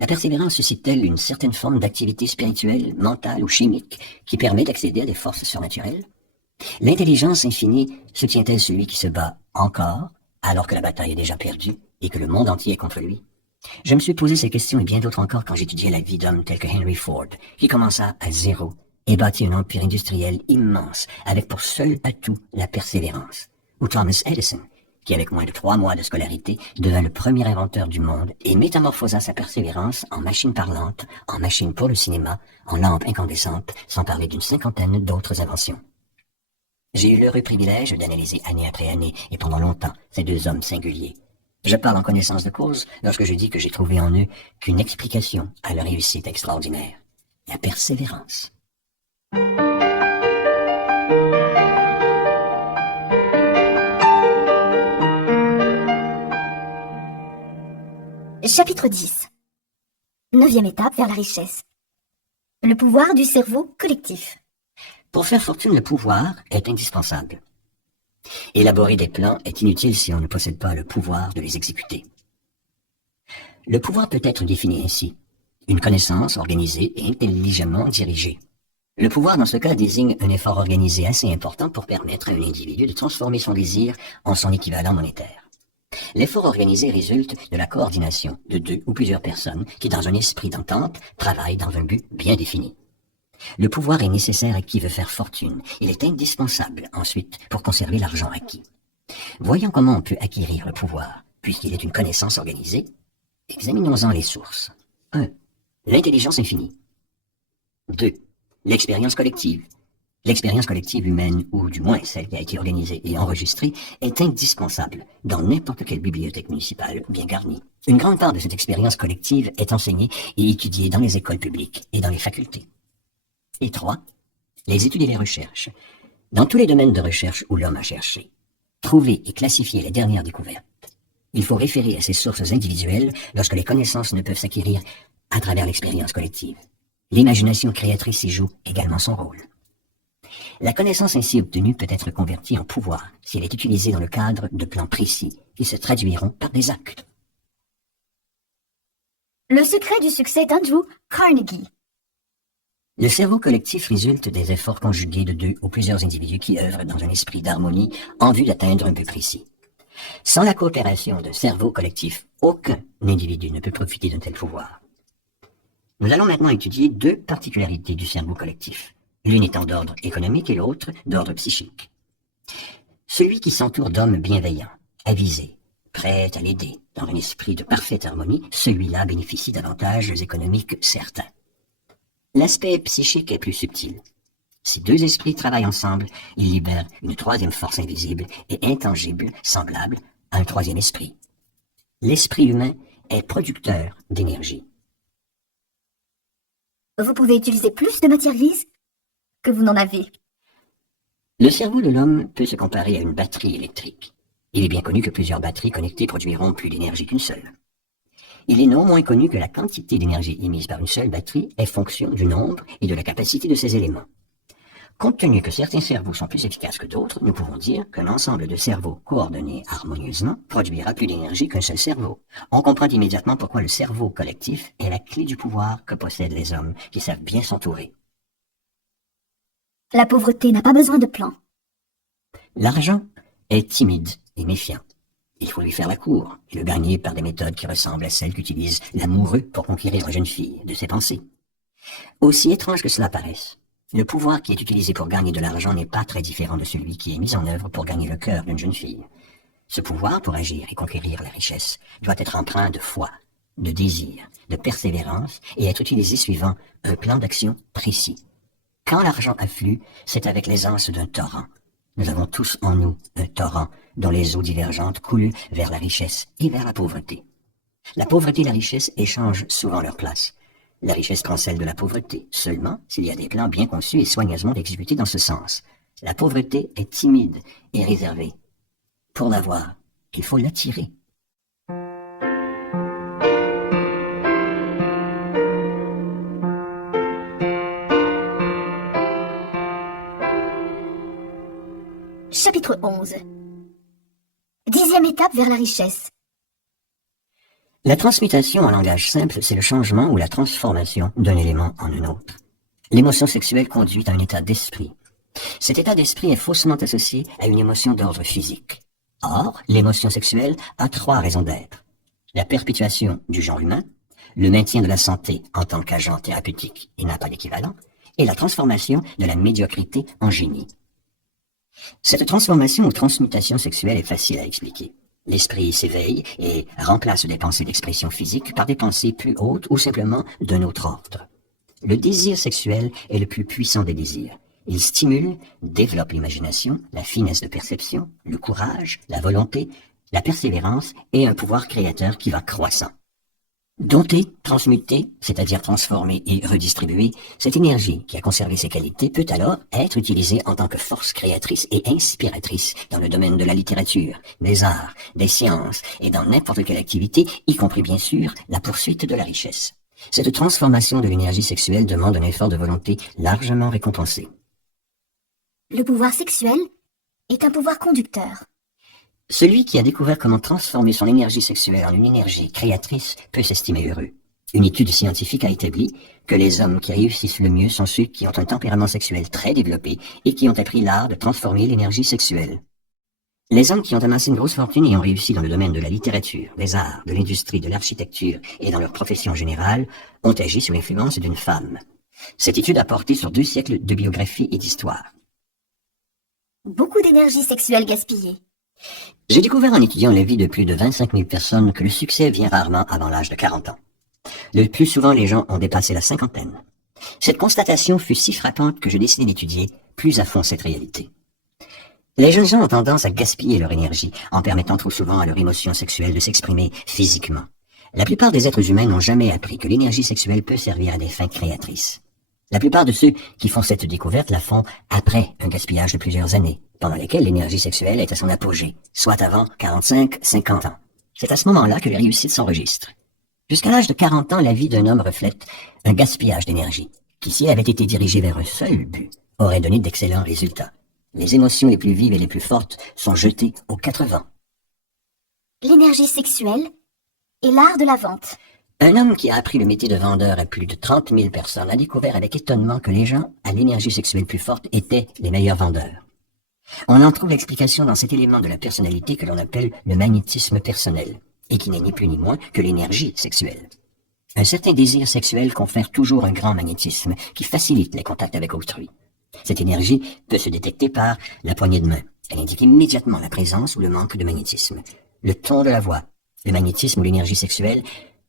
La persévérance suscite-t-elle une certaine forme d'activité spirituelle, mentale ou chimique qui permet d'accéder à des forces surnaturelles? L'intelligence infinie soutient-elle celui qui se bat encore, alors que la bataille est déjà perdue et que le monde entier est contre lui? Je me suis posé ces questions et bien d'autres encore quand j'étudiais la vie d'hommes tels que Henry Ford, qui commença à zéro et bâtit un empire industriel immense avec pour seul atout la persévérance. Ou Thomas Edison, qui avec moins de 3 mois de scolarité devint le premier inventeur du monde et métamorphosa sa persévérance en machine parlante, en machine pour le cinéma, en lampe incandescente, sans parler d'une 50aine d'autres inventions. J'ai eu l'heureux privilège d'analyser année après année et pendant longtemps ces 2 hommes singuliers. Je parle en connaissance de cause lorsque je dis que j'ai trouvé en eux qu'une explication à leur réussite extraordinaire. La persévérance. Chapitre 10. 9e étape vers la richesse. Le pouvoir du cerveau collectif. Pour faire fortune, le pouvoir est indispensable. Élaborer des plans est inutile si on ne possède pas le pouvoir de les exécuter. Le pouvoir peut être défini ainsi: une connaissance organisée et intelligemment dirigée. Le pouvoir, dans ce cas, désigne un effort organisé assez important pour permettre à un individu de transformer son désir en son équivalent monétaire. L'effort organisé résulte de la coordination de 2 ou plusieurs personnes qui, dans un esprit d'entente, travaillent dans un but bien défini. Le pouvoir est nécessaire à qui veut faire fortune. Il est indispensable, ensuite, pour conserver l'argent acquis. Voyons comment on peut acquérir le pouvoir, puisqu'il est une connaissance organisée. Examinons-en les sources. 1. L'intelligence infinie. 2. L'expérience collective. L'expérience collective humaine, ou du moins celle qui a été organisée et enregistrée, est indispensable dans n'importe quelle bibliothèque municipale bien garnie. Une grande part de cette expérience collective est enseignée et étudiée dans les écoles publiques et dans les facultés. Et 3. Les études et les recherches. Dans tous les domaines de recherche où l'homme a cherché, trouver et classifier les dernières découvertes, il faut référer à ces sources individuelles lorsque les connaissances ne peuvent s'acquérir à travers l'expérience collective. L'imagination créatrice y joue également son rôle. La connaissance ainsi obtenue peut être convertie en pouvoir si elle est utilisée dans le cadre de plans précis qui se traduiront par des actes. Le secret du succès d'Andrew Carnegie. Le cerveau collectif résulte des efforts conjugués de 2 ou plusieurs individus qui œuvrent dans un esprit d'harmonie en vue d'atteindre un but précis. Sans la coopération d'un cerveau collectif, aucun individu ne peut profiter d'un tel pouvoir. Nous allons maintenant étudier 2 particularités du cerveau collectif, l'une étant d'ordre économique et l'autre d'ordre psychique. Celui qui s'entoure d'hommes bienveillants, avisés, prêts à l'aider, dans un esprit de parfaite harmonie, celui-là bénéficie d'avantages économiques certains. L'aspect psychique est plus subtil. Si 2 esprits travaillent ensemble, ils libèrent une 3e force invisible et intangible, semblable à un 3e esprit. L'esprit humain est producteur d'énergie. Vous pouvez utiliser plus de matière grise que vous n'en avez. Le cerveau de l'homme peut se comparer à une batterie électrique. Il est bien connu que plusieurs batteries connectées produiront plus d'énergie qu'une seule. Il est non moins connu que la quantité d'énergie émise par une seule batterie est fonction du nombre et de la capacité de ses éléments. Compte tenu que certains cerveaux sont plus efficaces que d'autres, nous pouvons dire qu'un ensemble de cerveaux coordonnés harmonieusement produira plus d'énergie qu'un seul cerveau. On comprend immédiatement pourquoi le cerveau collectif est la clé du pouvoir que possèdent les hommes qui savent bien s'entourer. La pauvreté n'a pas besoin de plan. L'argent est timide et méfiant. Il faut lui faire la cour et le gagner par des méthodes qui ressemblent à celles qu'utilise l'amoureux pour conquérir la jeune fille de ses pensées. Aussi étrange que cela paraisse, le pouvoir qui est utilisé pour gagner de l'argent n'est pas très différent de celui qui est mis en œuvre pour gagner le cœur d'une jeune fille. Ce pouvoir pour agir et conquérir la richesse doit être empreint de foi, de désir, de persévérance et être utilisé suivant un plan d'action précis. Quand l'argent afflue, c'est avec l'aisance d'un torrent. Nous avons tous en nous un torrent dont les eaux divergentes coulent vers la richesse et vers la pauvreté. La pauvreté et la richesse échangent souvent leur place. La richesse prend celle de la pauvreté, seulement s'il y a des plans bien conçus et soigneusement exécutés dans ce sens. La pauvreté est timide et réservée. Pour l'avoir, il faut l'attirer. Chapitre 11. 10e étape vers la richesse. La transmutation en langage simple, c'est le changement ou la transformation d'un élément en un autre. L'émotion sexuelle conduit à un état d'esprit. Cet état d'esprit est faussement associé à une émotion d'ordre physique. Or, l'émotion sexuelle a 3 raisons d'être. La perpétuation du genre humain, le maintien de la santé en tant qu'agent thérapeutique et n'a pas d'équivalent, et la transformation de la médiocrité en génie. Cette transformation ou transmutation sexuelle est facile à expliquer. L'esprit s'éveille et remplace des pensées d'expression physique par des pensées plus hautes ou simplement d'un autre ordre. Le désir sexuel est le plus puissant des désirs. Il stimule, développe l'imagination, la finesse de perception, le courage, la volonté, la persévérance et un pouvoir créateur qui va croissant. Dompter, transmuter, c'est-à-dire transformer et redistribuer, cette énergie qui a conservé ses qualités peut alors être utilisée en tant que force créatrice et inspiratrice dans le domaine de la littérature, des arts, des sciences et dans n'importe quelle activité, y compris bien sûr la poursuite de la richesse. Cette transformation de l'énergie sexuelle demande un effort de volonté largement récompensé. Le pouvoir sexuel est un pouvoir conducteur. Celui qui a découvert comment transformer son énergie sexuelle en une énergie créatrice peut s'estimer heureux. Une étude scientifique a établi que les hommes qui réussissent le mieux sont ceux qui ont un tempérament sexuel très développé et qui ont appris l'art de transformer l'énergie sexuelle. Les hommes qui ont amassé une grosse fortune et ont réussi dans le domaine de la littérature, des arts, de l'industrie, de l'architecture et dans leur profession générale ont agi sous l'influence d'une femme. Cette étude a porté sur 2 siècles de biographie et d'histoire. Beaucoup d'énergie sexuelle gaspillée. J'ai découvert en étudiant la vie de plus de 25 000 personnes que le succès vient rarement avant l'âge de 40 ans. Le plus souvent, les gens ont dépassé la cinquantaine. Cette constatation fut si frappante que je décidai d'étudier plus à fond cette réalité. Les jeunes gens ont tendance à gaspiller leur énergie en permettant trop souvent à leur émotion sexuelle de s'exprimer physiquement. La plupart des êtres humains n'ont jamais appris que l'énergie sexuelle peut servir à des fins créatrices. La plupart de ceux qui font cette découverte la font après un gaspillage de plusieurs années, pendant lesquelles l'énergie sexuelle est à son apogée, soit avant 45-50 ans. C'est à ce moment-là que les réussites s'enregistrent. Jusqu'à l'âge de 40 ans, la vie d'un homme reflète un gaspillage d'énergie, qui s'il avait été dirigé vers un seul but, aurait donné d'excellents résultats. Les émotions les plus vives et les plus fortes sont jetées aux 4 vents. L'énergie sexuelle et l'art de la vente. Un homme qui a appris le métier de vendeur à plus de 30 000 personnes a découvert avec étonnement que les gens à l'énergie sexuelle plus forte étaient les meilleurs vendeurs. On en trouve l'explication dans cet élément de la personnalité que l'on appelle le magnétisme personnel, et qui n'est ni plus ni moins que l'énergie sexuelle. Un certain désir sexuel confère toujours un grand magnétisme qui facilite les contacts avec autrui. Cette énergie peut se détecter par la poignée de main. Elle indique immédiatement la présence ou le manque de magnétisme. Le ton de la voix, le magnétisme ou l'énergie sexuelle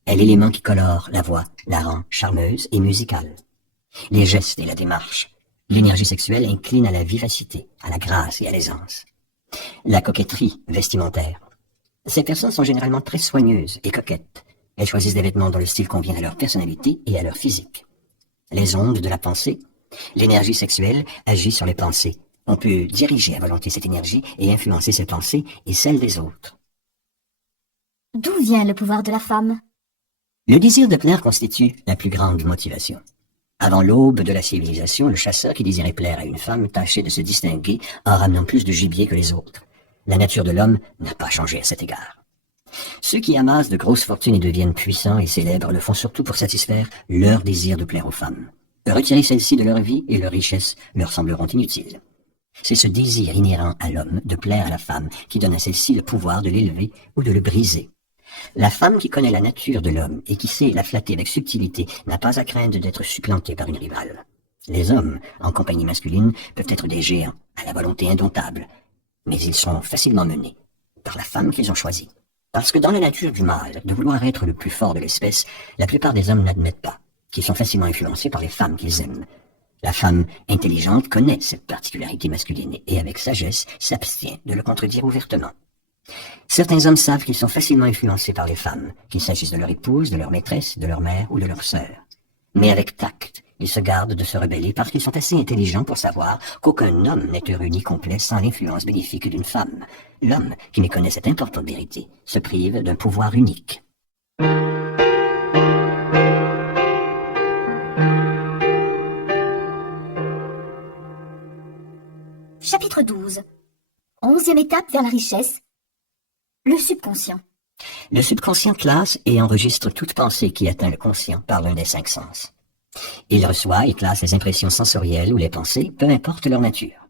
est l'élément qui colore la voix, la rend charmeuse et musicale. Les gestes et la démarche. L'énergie sexuelle incline à la vivacité, à la grâce et à l'aisance. La coquetterie vestimentaire. Ces personnes sont généralement très soigneuses et coquettes. Elles choisissent des vêtements dont le style convient à leur personnalité et à leur physique. Les ondes de la pensée. L'énergie sexuelle agit sur les pensées. On peut diriger à volonté cette énergie et influencer ses pensées et celles des autres. D'où vient le pouvoir de la femme? Le désir de plaire constitue la plus grande motivation. Avant l'aube de la civilisation, le chasseur qui désirait plaire à une femme tâchait de se distinguer en ramenant plus de gibier que les autres. La nature de l'homme n'a pas changé à cet égard. Ceux qui amassent de grosses fortunes et deviennent puissants et célèbres le font surtout pour satisfaire leur désir de plaire aux femmes. Retirer celles-ci de leur vie et leurs richesses leur sembleront inutiles. C'est ce désir inhérent à l'homme de plaire à la femme qui donne à celle-ci le pouvoir de l'élever ou de le briser. La femme qui connaît la nature de l'homme et qui sait la flatter avec subtilité n'a pas à craindre d'être supplantée par une rivale. Les hommes, en compagnie masculine, peuvent être des géants, à la volonté indomptable, mais ils sont facilement menés par la femme qu'ils ont choisie. Parce que dans la nature du mâle, de vouloir être le plus fort de l'espèce, la plupart des hommes n'admettent pas qu'ils sont facilement influencés par les femmes qu'ils aiment. La femme intelligente connaît cette particularité masculine et avec sagesse s'abstient de le contredire ouvertement. Certains hommes savent qu'ils sont facilement influencés par les femmes, qu'il s'agisse de leur épouse, de leur maîtresse, de leur mère ou de leur sœur. Mais avec tact, ils se gardent de se rebeller parce qu'ils sont assez intelligents pour savoir qu'aucun homme n'est heureux ni complet sans l'influence bénéfique d'une femme. L'homme qui méconnaît cette importante vérité se prive d'un pouvoir unique. Chapitre 12. 11e étape vers la richesse. Le subconscient. Le subconscient classe et enregistre toute pensée qui atteint le conscient par l'un des 5 sens. Il reçoit et classe les impressions sensorielles ou les pensées, peu importe leur nature.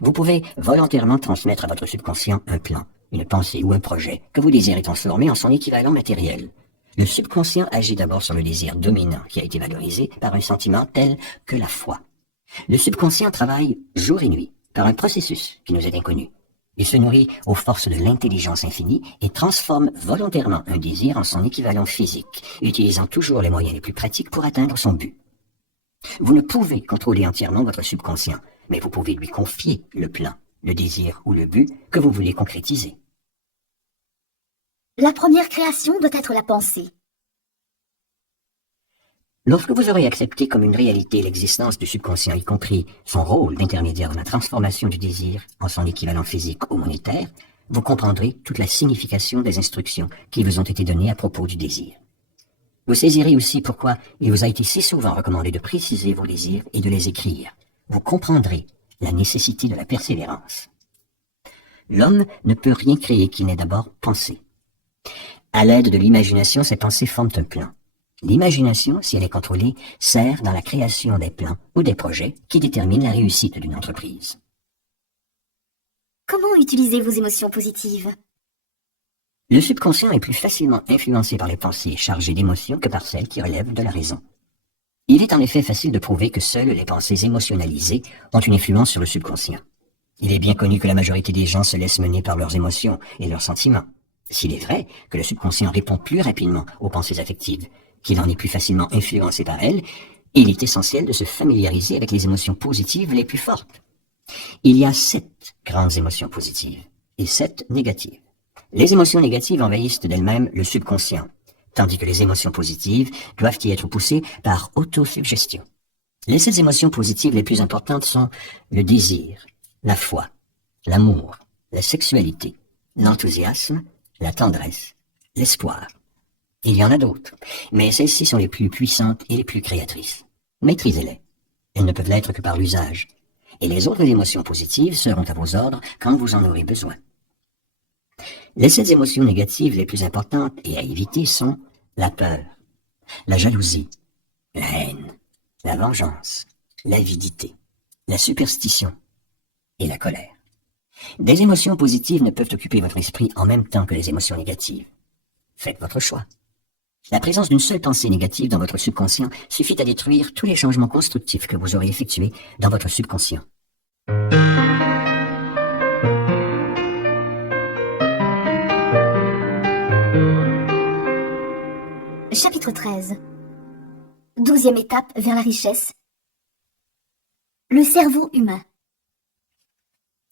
Vous pouvez volontairement transmettre à votre subconscient un plan, une pensée ou un projet que vous désirez transformer en son équivalent matériel. Le subconscient agit d'abord sur le désir dominant qui a été valorisé par un sentiment tel que la foi. Le subconscient travaille jour et nuit par un processus qui nous est inconnu. Il se nourrit aux forces de l'intelligence infinie et transforme volontairement un désir en son équivalent physique, utilisant toujours les moyens les plus pratiques pour atteindre son but. Vous ne pouvez contrôler entièrement votre subconscient, mais vous pouvez lui confier le plan, le désir ou le but que vous voulez concrétiser. La première création doit être la pensée. Lorsque vous aurez accepté comme une réalité l'existence du subconscient, y compris son rôle d'intermédiaire dans la transformation du désir en son équivalent physique ou monétaire, vous comprendrez toute la signification des instructions qui vous ont été données à propos du désir. Vous saisirez aussi pourquoi il vous a été si souvent recommandé de préciser vos désirs et de les écrire. Vous comprendrez la nécessité de la persévérance. L'homme ne peut rien créer qui n'ait d'abord pensé. À l'aide de l'imagination, ces pensées forment un plan. L'imagination, si elle est contrôlée, sert dans la création des plans ou des projets qui déterminent la réussite d'une entreprise. Comment utiliser vos émotions positives? Le subconscient est plus facilement influencé par les pensées chargées d'émotions que par celles qui relèvent de la raison. Il est en effet facile de prouver que seules les pensées émotionnalisées ont une influence sur le subconscient. Il est bien connu que la majorité des gens se laissent mener par leurs émotions et leurs sentiments. S'il est vrai que le subconscient répond plus rapidement aux pensées affectives, qu'il en est plus facilement influencé par elles, il est essentiel de se familiariser avec les émotions positives les plus fortes. Il y a 7 grandes émotions positives et 7 négatives. Les émotions négatives envahissent d'elles-mêmes le subconscient, tandis que les émotions positives doivent y être poussées par autosuggestion. Les 7 émotions positives les plus importantes sont le désir, la foi, l'amour, la sexualité, l'enthousiasme, la tendresse, l'espoir. Il y en a d'autres, mais celles-ci sont les plus puissantes et les plus créatrices. Maîtrisez-les. Elles ne peuvent l'être que par l'usage. Et les autres émotions positives seront à vos ordres quand vous en aurez besoin. Les 7 émotions négatives les plus importantes et à éviter sont la peur, la jalousie, la haine, la vengeance, l'avidité, la superstition et la colère. Des émotions positives ne peuvent occuper votre esprit en même temps que les émotions négatives. Faites votre choix. La présence d'une seule pensée négative dans votre subconscient suffit à détruire tous les changements constructifs que vous aurez effectués dans votre subconscient. Chapitre 13. 12e étape vers la richesse. Le cerveau humain.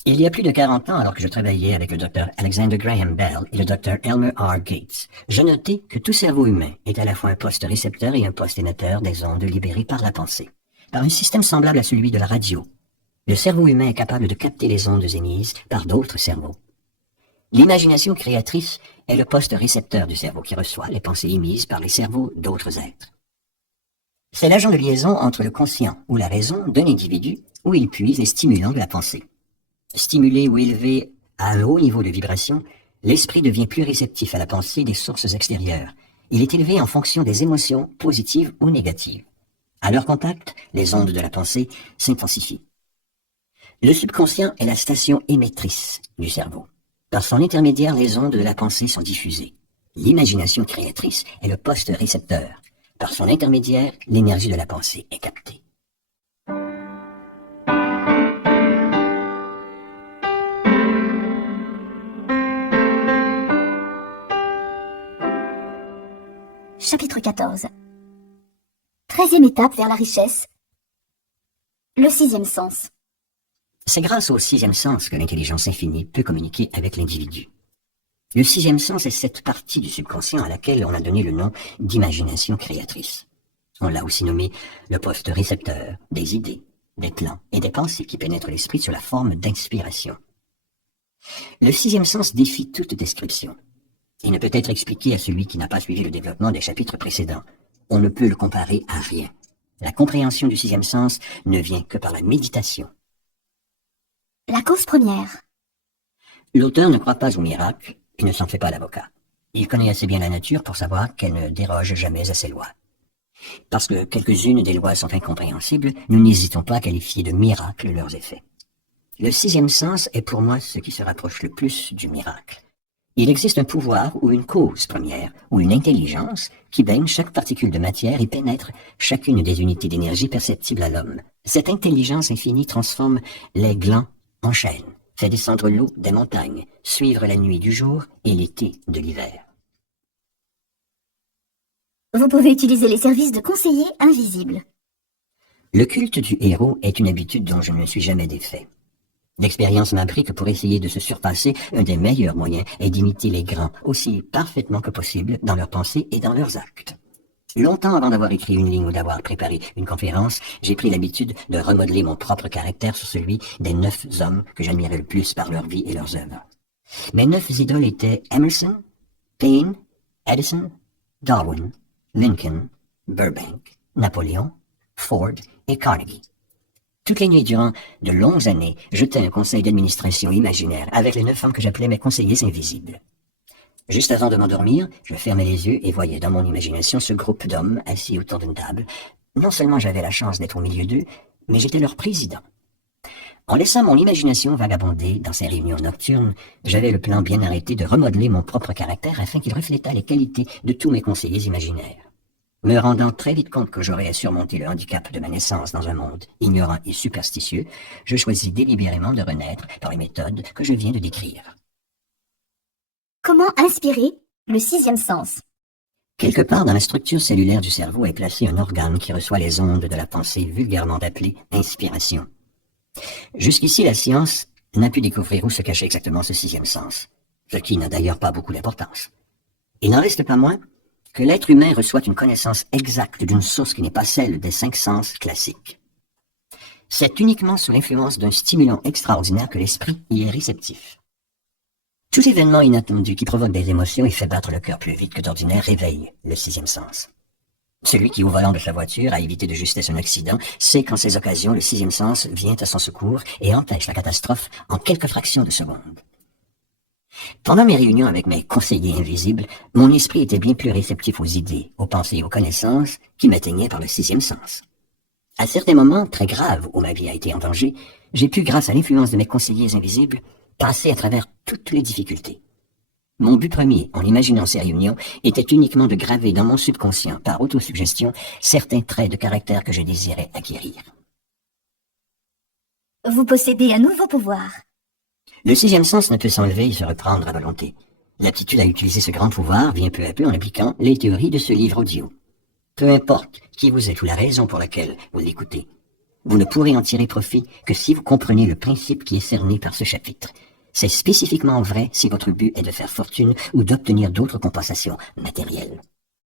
Il y a plus de 40 ans, alors que je travaillais avec le Dr Alexander Graham Bell et le Dr Elmer R. Gates, je notai que tout cerveau humain est à la fois un poste récepteur et un poste émetteur des ondes libérées par la pensée. Par un système semblable à celui de la radio, le cerveau humain est capable de capter les ondes émises par d'autres cerveaux. L'imagination créatrice est le poste récepteur du cerveau qui reçoit les pensées émises par les cerveaux d'autres êtres. C'est l'agent de liaison entre le conscient ou la raison d'un individu où il puise les stimulants de la pensée. Stimulé ou élevé à un haut niveau de vibration, l'esprit devient plus réceptif à la pensée des sources extérieures. Il est élevé en fonction des émotions positives ou négatives. À leur contact, les ondes de la pensée s'intensifient. Le subconscient est la station émettrice du cerveau. Par son intermédiaire, les ondes de la pensée sont diffusées. L'imagination créatrice est le poste récepteur. Par son intermédiaire, l'énergie de la pensée est captée. Chapitre 14. 13e étape vers la richesse. Le 6e sens. C'est grâce au 6e sens que l'intelligence infinie peut communiquer avec l'individu. Le 6e sens est cette partie du subconscient à laquelle on a donné le nom d'imagination créatrice. On l'a aussi nommé le poste récepteur des idées, des plans et des pensées qui pénètrent l'esprit sous la forme d'inspiration. Le 6e sens défie toute description. Il ne peut être expliqué à celui qui n'a pas suivi le développement des chapitres précédents. On ne peut le comparer à rien. La compréhension du 6e sens ne vient que par la méditation. La cause première. L'auteur ne croit pas au miracle et ne s'en fait pas l'avocat. Il connaît assez bien la nature pour savoir qu'elle ne déroge jamais à ses lois. Parce que quelques-unes des lois sont incompréhensibles, nous n'hésitons pas à qualifier de miracle leurs effets. Le 6e sens est pour moi ce qui se rapproche le plus du miracle. Il existe un pouvoir ou une cause première, ou une intelligence qui baigne chaque particule de matière et pénètre chacune des unités d'énergie perceptibles à l'homme. Cette intelligence infinie transforme les glands en chaînes, fait descendre l'eau des montagnes, suivre la nuit du jour et l'été de l'hiver. Vous pouvez utiliser les services de conseillers invisibles. Le culte du héros est une habitude dont je ne me suis jamais défait. L'expérience m'a appris que pour essayer de se surpasser, un des meilleurs moyens est d'imiter les grands aussi parfaitement que possible dans leurs pensées et dans leurs actes. Longtemps avant d'avoir écrit une ligne ou d'avoir préparé une conférence, j'ai pris l'habitude de remodeler mon propre caractère sur celui des 9 hommes que j'admirais le plus par leur vie et leurs œuvres. Mes 9 idoles étaient Emerson, Paine, Edison, Darwin, Lincoln, Burbank, Napoléon, Ford et Carnegie. Toutes les nuits durant de longues années, je tenais un conseil d'administration imaginaire avec les 9 hommes que j'appelais mes conseillers invisibles. Juste avant de m'endormir, je fermais les yeux et voyais dans mon imagination ce groupe d'hommes assis autour d'une table. Non seulement j'avais la chance d'être au milieu d'eux, mais j'étais leur président. En laissant mon imagination vagabonder dans ces réunions nocturnes, j'avais le plan bien arrêté de remodeler mon propre caractère afin qu'il reflêtât les qualités de tous mes conseillers imaginaires. Me rendant très vite compte que j'aurais à surmonter le handicap de ma naissance dans un monde ignorant et superstitieux, je choisis délibérément de renaître par les méthodes que je viens de décrire. Comment inspirer le 6e sens? Quelque part dans la structure cellulaire du cerveau est placé un organe qui reçoit les ondes de la pensée vulgairement appelée inspiration. Jusqu'ici, la science n'a pu découvrir où se cachait exactement ce 6e sens, ce qui n'a d'ailleurs pas beaucoup d'importance. Il n'en reste pas moins que l'être humain reçoit une connaissance exacte d'une source qui n'est pas celle des 5 sens classiques. C'est uniquement sous l'influence d'un stimulant extraordinaire que l'esprit y est réceptif. Tout événement inattendu qui provoque des émotions et fait battre le cœur plus vite que d'ordinaire réveille le 6e sens. Celui qui, au volant de sa voiture, a évité de justesse un accident, sait qu'en ces occasions, le 6e sens vient à son secours et empêche la catastrophe en quelques fractions de secondes. Pendant mes réunions avec mes conseillers invisibles, mon esprit était bien plus réceptif aux idées, aux pensées et aux connaissances qui m'atteignaient par le 6e sens. À certains moments très graves où ma vie a été en danger, j'ai pu, grâce à l'influence de mes conseillers invisibles, passer à travers toutes les difficultés. Mon but premier, en imaginant ces réunions, était uniquement de graver dans mon subconscient, par autosuggestion, certains traits de caractère que je désirais acquérir. Vous possédez un nouveau pouvoir. Le 6e sens ne peut s'enlever et se reprendre à volonté. L'aptitude à utiliser ce grand pouvoir vient peu à peu en appliquant les théories de ce livre audio. Peu importe qui vous êtes ou la raison pour laquelle vous l'écoutez, vous ne pourrez en tirer profit que si vous comprenez le principe qui est cerné par ce chapitre. C'est spécifiquement vrai si votre but est de faire fortune ou d'obtenir d'autres compensations matérielles.